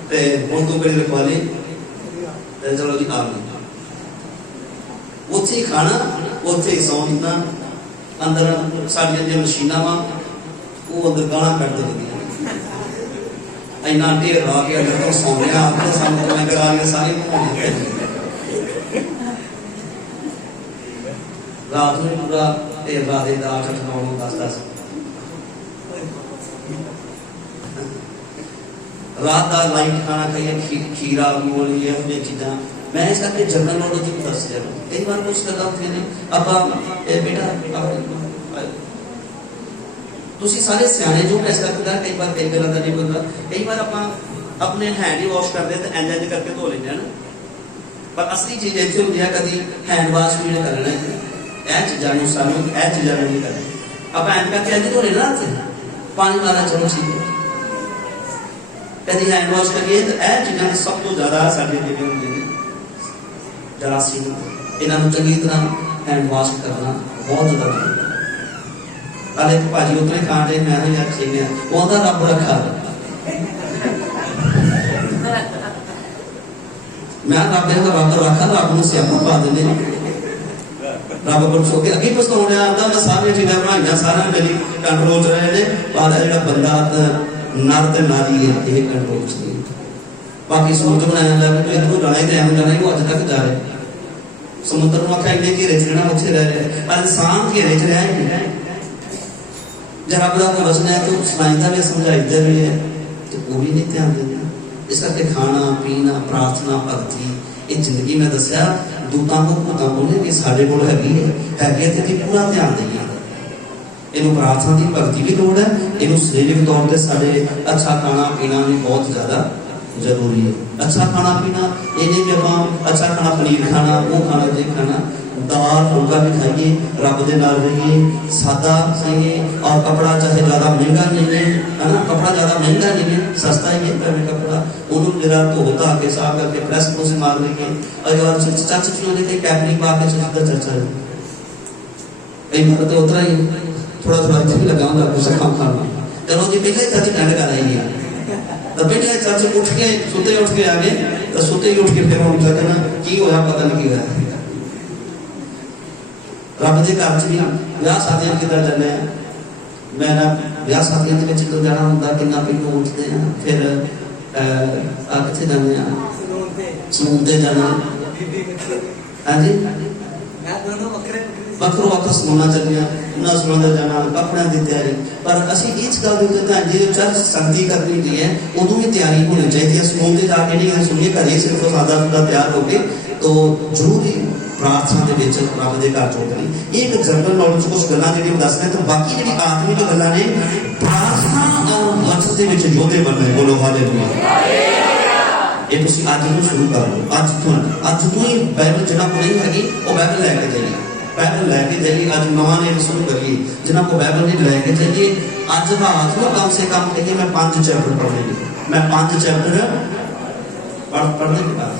ते हुण तू बड़ी रखवा ली चलो जी आप उत्थे ही खाना उत्थे ही सौना। अंदर साडियां जो मशीनां वा वो अंदर गाना कटदे रहंदियां, इन्ना ढेर ला के अगर तो सौने आपको सामने मैं करा लिया सारी रात में पूरा ढेर ला देता 8 9 10 रात का लाइट खाना खाइए खीरा मूली ये चीज़ा मैं इस करके जनरल नॉलेज भी दस दिया कई बार कुछ गल्लां होंदियां ने ਆਪਾਂ बेटा ਤੁਸੀਂ ਸਾਰੇ ਸਿਆਣੇ ਜੋ ਇਸ ਕਰਕੇ ਕਈ ਵਾਰ ਕਈ ਗੱਲਾਂ ਦਾ ਨਹੀਂ ਪਤਾ ਕਈ ਵਾਰ ਆਪਾਂ ਆਪਣੇ ਹੈਂਡ ਹੀ ਵਾਸ਼ ਕਰਦੇ ਤੇ ਇੰਜ ਕਰਕੇ ਧੋ ਲੈਂਦੇ ਹਨ ਪਰ ਅਸਲੀ ਚੀਜ਼ ਇਹ ਹੁੰਦੀ ਹੈ ਕਦੀ ਹੈਂਡ ਵਾਸ਼ ਵੀ ਨਹੀਂ ਕਰਨਾ ਇਹ ਚੀਜ਼ਾਂ ਨੂੰ ਸਾਨੂੰ ਇਹ ਚੀਜ਼ਾਂ ਨੂੰ ਨਹੀਂ ਕਰਨਾ ਆਪਾਂ ਇੰਜ ਕਰਕੇ ਇੰਜ ਧੋ ਲੈਣਾ ਤੇ ਪਾਣੀ ਮਾਰਾ ਚਲੋ ਠੀਕ ਹੈ कभी हैंड वॉश करिए तो यह चीज़ों में सब तो ज़्यादा साढ़े जेडे होंगे जरासीम इन्हों चंगी तरह हैंड वॉश करना बहुत ज़्यादा अरे भाजी उतरे खाने मैं यार चाहिए वो रब रखा मैं रब रखा रब को सियापा पा देने रब को सो के अगे पछताने आता मैं सारी चीज़ें बनाई सारा मेरी कंट्रोल च रहे हैं पर जो बंदा नर ते नारी है ये कंट्रोल च नहीं बाकी समुद्र बनाया लगे तो इधर जाना ही तो एवं जाना ही वो अज तक जा रहे समुद्र में आखिया इन्ने घेरे च रहना उत्थे रह रहे पर इंसान घेरे च रह नहीं जब रब का कोई वचन है तो सुनाईदा भी समझाईदा भी है तो वो भी नहीं ध्यान देना इस करके खाना पीना प्रार्थना भगती ये जिंदगी में दसिया दूतां को भूतां को नहीं कि साडे कोल हैगी है ते पूरा ध्यान देना इन्हों प्रार्थना की भगती भी लोड़ है इन्हों सरीरक तौर पर साढ़े अच्छा खाना पीना भी बहुत ज़्यादा जरूरी है अच्छा खाना पीना ये नहीं कि आप अच्छा खाना पनीर खाना वो खाना ये खाना दाल फुल्का भी खाइए रब के नाल रहिए सादा खाइए और कपड़ा चाहे ज़्यादा महंगा नहीं है ना कपड़ा ज़्यादा महंगा नहीं है सस्ता ही है पहले कपड़ा उन्होंने जरा धो धा के साफ करके प्रेस प्रोस मार लेंगे और चर्च क्यों लेके कैपरी पा के चलता चर्चा है कई बार तो उतरा ही थोड़ा थोड़ा इतना भी लगा होगा कुछ कम खाना चलो जी पहले चर्च अटेंड कर आई है तो पहले चर्च उठ के सुते उठ के आ गए तो सुते ही उठ के फिर हम कहना की होया पता नहीं की होया रब के घर च भी ब्याह शादियां किधर जाने मैं ना ब्याह शादियां के विच जाना होंदा किन्ना पहलू उठते हैं फिर किथे जाने सलून ते जाना हां जी वक्रो वक्र सलूना चलिया उन्हें सलून जाना कपड़े की तैयारी पर असं इस गल के ध्यान जो चर्च संगति करनी होती है उदों भी तैयारी होनी चाहिए सलून से जाके नहीं सुनिए घर ही सिर्फ सादा सुदा तैयार हो गए तो जरूर ही प्रार्थना के रब के घर चौकनी एक जनरल नॉलेज कुछ गल्लां जिहड़ियां दसने तो बाकी जिहड़ी आत्मिक गल्लां ने प्रार्थना और वचन दे विच योद्धे बनने बोलो हालेलुया ये तुसीं अज तो शुरू कर लो अज तो ही बाइबल जिन्हां को नहीं हैगी वो बाइबल लैके जाइए बाइबल लैके जाइए अज नवां ने शुरू करिए जिन्हां को बाइबल नहीं लैके जाइए अज रात को कम से कम कहिए मैं 5 चैप्टर पढ़ने मैं 5 चैप्टर पढ़ने के बाद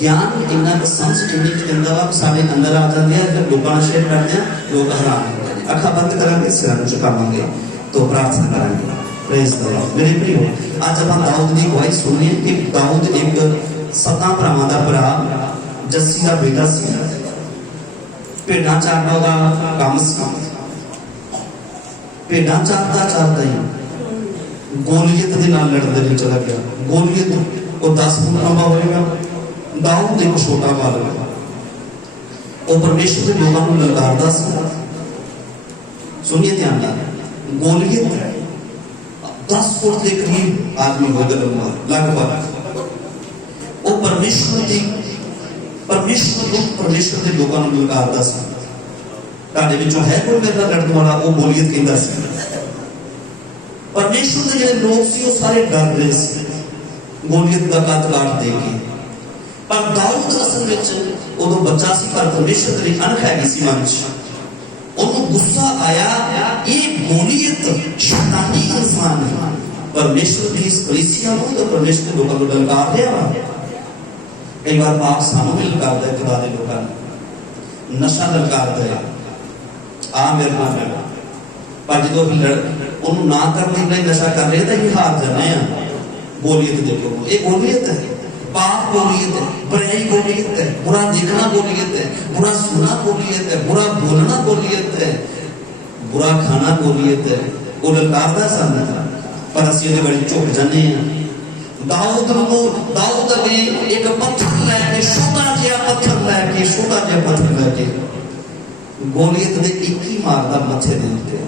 ज्ञान इन्ना समझ जिन्नी कि दिंदा वा साडे अंदर आ जांदे हैं जब लोकां नाल शेयर करते हैं लोग हैरान हो जाते हैं अखां बंद करांगे सिरां नूं झुकावांगे तो प्रार्थना करांगे प्रेज द लॉर्ड मेरे प्रियो आज अपन दाऊद की गवाही सुनिए कि दाऊद एक 7 भरावां दा भरा जस्सी दा बेटा सी भेड़ां चारना दा काम सी भेड़ां चारदा ही गोलियत दे नाल लड़दे नहीं चला गया गोलियत वो 10 फुट लंबा होएगा दाऊद एक छोटा बालक वो परमेश्वर के लोगों को ललकारदा सी सुनिए ध्यान नाल गोलियत 10 फुट के करीब आदमी होगा लंबा लगभग वो परमेश्वर के लोगों को ललकारदा सी ताडे विचों है कोई मेरे नाल लड़न वाला वो गोलियत कहंदा सी परमेश्वर के जिहड़े लोग सी वो सारे डर रहे सी गोलियत का कद काट देके पर दाऊद असल में उदों बच्चा सी पर परमेश्वर की अनख हैगी सी मन च उन्होंने गुस्सा आया ये गोलियत शैतानी इंसान है परमेश्वर की इस कलीसिया को तो परमेश्वर के लोगों को ललकार दिया वा कई बार पाप सानू भी ललकारदा है खुदा दे लोकां नूं नशा ललकारदा है आ मेरे नाल लड़ पर जो उन्होंने ना करने लिए नशा कर रहे तो ये हार जाने गोलियत देखो ये गोलियत है पाप गोलियत है बुराई गोलियत है बुरा देखना गोलियत है बुरा सुनना गोलियत है बुरा बोलना गोलियत है बुरा खाना गोलियत है वो ललकारदा सामने पर असं ये बड़ी झुक जाने दाऊद अगे एक पत्थर लैके छोटा जिहा पत्थर लैके गोलियत ने एक ही मारदा मथे दे उत्ते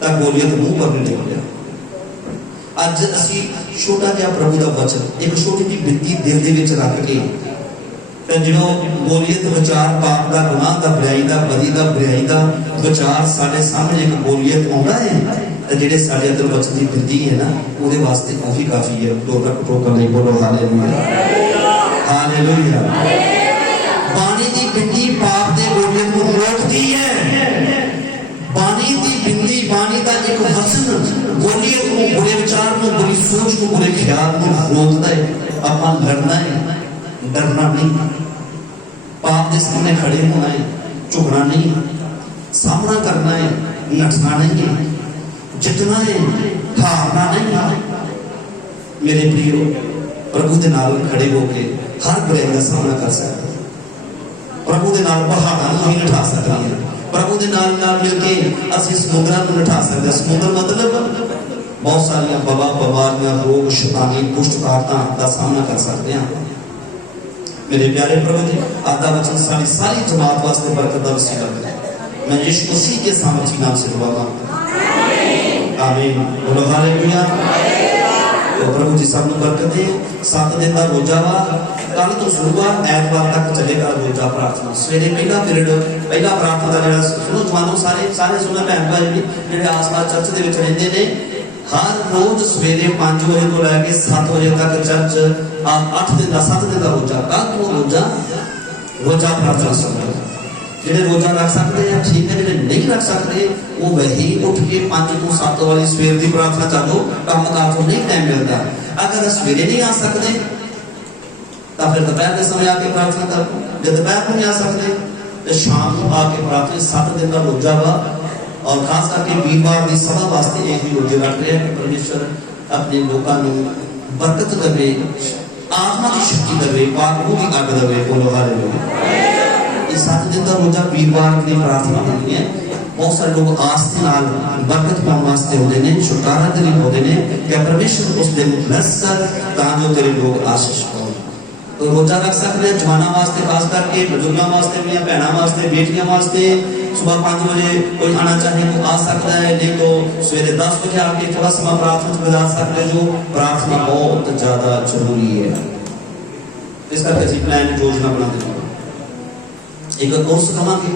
तां गोलियत मुंह पर नहीं निकल गया। अज असी छोटा जिहा प्रभु का वचन एक छोटी जी बिंदी दिल दे विच रख के ते जो गोलियत विचार पाप का गुनाह का बुराई का बदी का बुराई का विचार साडे सामने एक गोलियत आउंदा है ते जेडे साडे अंदर वचन दी बिंदी है ना उहदे वास्ते काफी काफी है। लोग टोकन नहीं बोलो हालेलुया हालेलुया। बाणी दी बिंदी पाप दे गोलियत को रोकती है। बाणी दी बिंदी बाणी का एक वचन गोलियत को बुरे विचार को बुरी सोच को बुरे ख्याल को रोकता है। अपन लड़ना है डरना नहीं पाप के सामने खड़े होना है झुकना नहीं सामना करना है नठना नहीं है जितना है हारना नहीं। मेरे प्रियो प्रभु के नाल खड़े होके हर बुराई का सामना कर सकते प्रभु के नाल पहाड़ों को ही नठा सकते हैं प्रभु के नाल मिलके असि समुद्रां को नठा सकते। समुद्र मतलब बहुत सारिया बला बीमारियां रोग शैतानी दुष्ट ताकतां का सामना कर सकते हैं। मेरे प्यारे प्रभु जी आधा वचन सारी जमात वास्ते बरकत का वसीला है। मैं यीशु मसीह के सामर्थी नाम से दुआ मांगता हूं आमीन बोलो हालेलुया। तो प्रभु जी सब बरकत दे। 7 दिन का रोजा वा कल तो शुरुआत ऐतवार तक चलेगा रोजा प्रार्थना सवेरे पहला प्रार्थना का जेड़ा सुनो जवानों सारे सुनो भैन भाई भी जेडे आस-पास चर्च दे विच रहंदे ने हर रोज सवेरे 5 बजे तो लैके 7 बजे तक चर्च 8 दिन का 7 दिन का रोजा कल तो रोजा प्रार्थना सुनो जेडे रोजा रख सकते हैं ठीक है जेडे नहीं रख सकते वो वही उठ के 5 तो 7 वाली सवेर की प्रार्थना चाहो काम काज को नहीं टाइम मिलता। अगर सवेरे नहीं आ सकते तो फिर दोपहर के समय आके प्रार्थना करो जब दोपहर को नहीं आ सकते तो शाम को आके प्रार्थना 7 दिन का रोजा वा और खास करके वीरवार की सभा वास्ते एक ही रोजे रख रहे हैं। परमेश्वर अपने लोगों को बरकत दे आत्मा की शक्ति दे पाक की अग दे बोलो हालेलुया। 7 दिन का रोजा वीरवार की प्रार्थना होनी है। बहुत सारे लोग आस्थे नाल बरकत पाने वास्ते होते हैं छुटकारा के लिए होते हैं कि परमेश्वर उस दिन दस ताकि तेरे लोग आशीष पाओ। तो रोजा रख सकते हैं जवाना वास्ते खास करके बुजुर्गों वास्ते भी भैनों वास्ते बेटियों वास्ते सुबह 5 बजे कोई आना चाहे तो आ सकता है नहीं तो सवेरे 10 बजे आके थोड़ा समय प्रार्थना गुजार सकते हैं। जो प्रार्थना बहुत ज्यादा जरूरी है इस करके असं प्लान योजना बनाते हैं। एक कोर्स कमांगे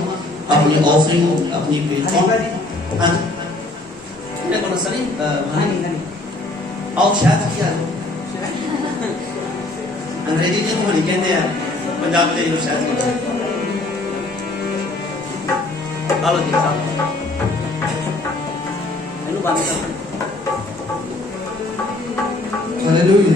अपनी ऑफरिंग अपनी आओ शायद किया अंग्रेजी जी को नहीं कहते हैं पंजाब के शायद हेलो जी हेलो बात कर हालेलुया।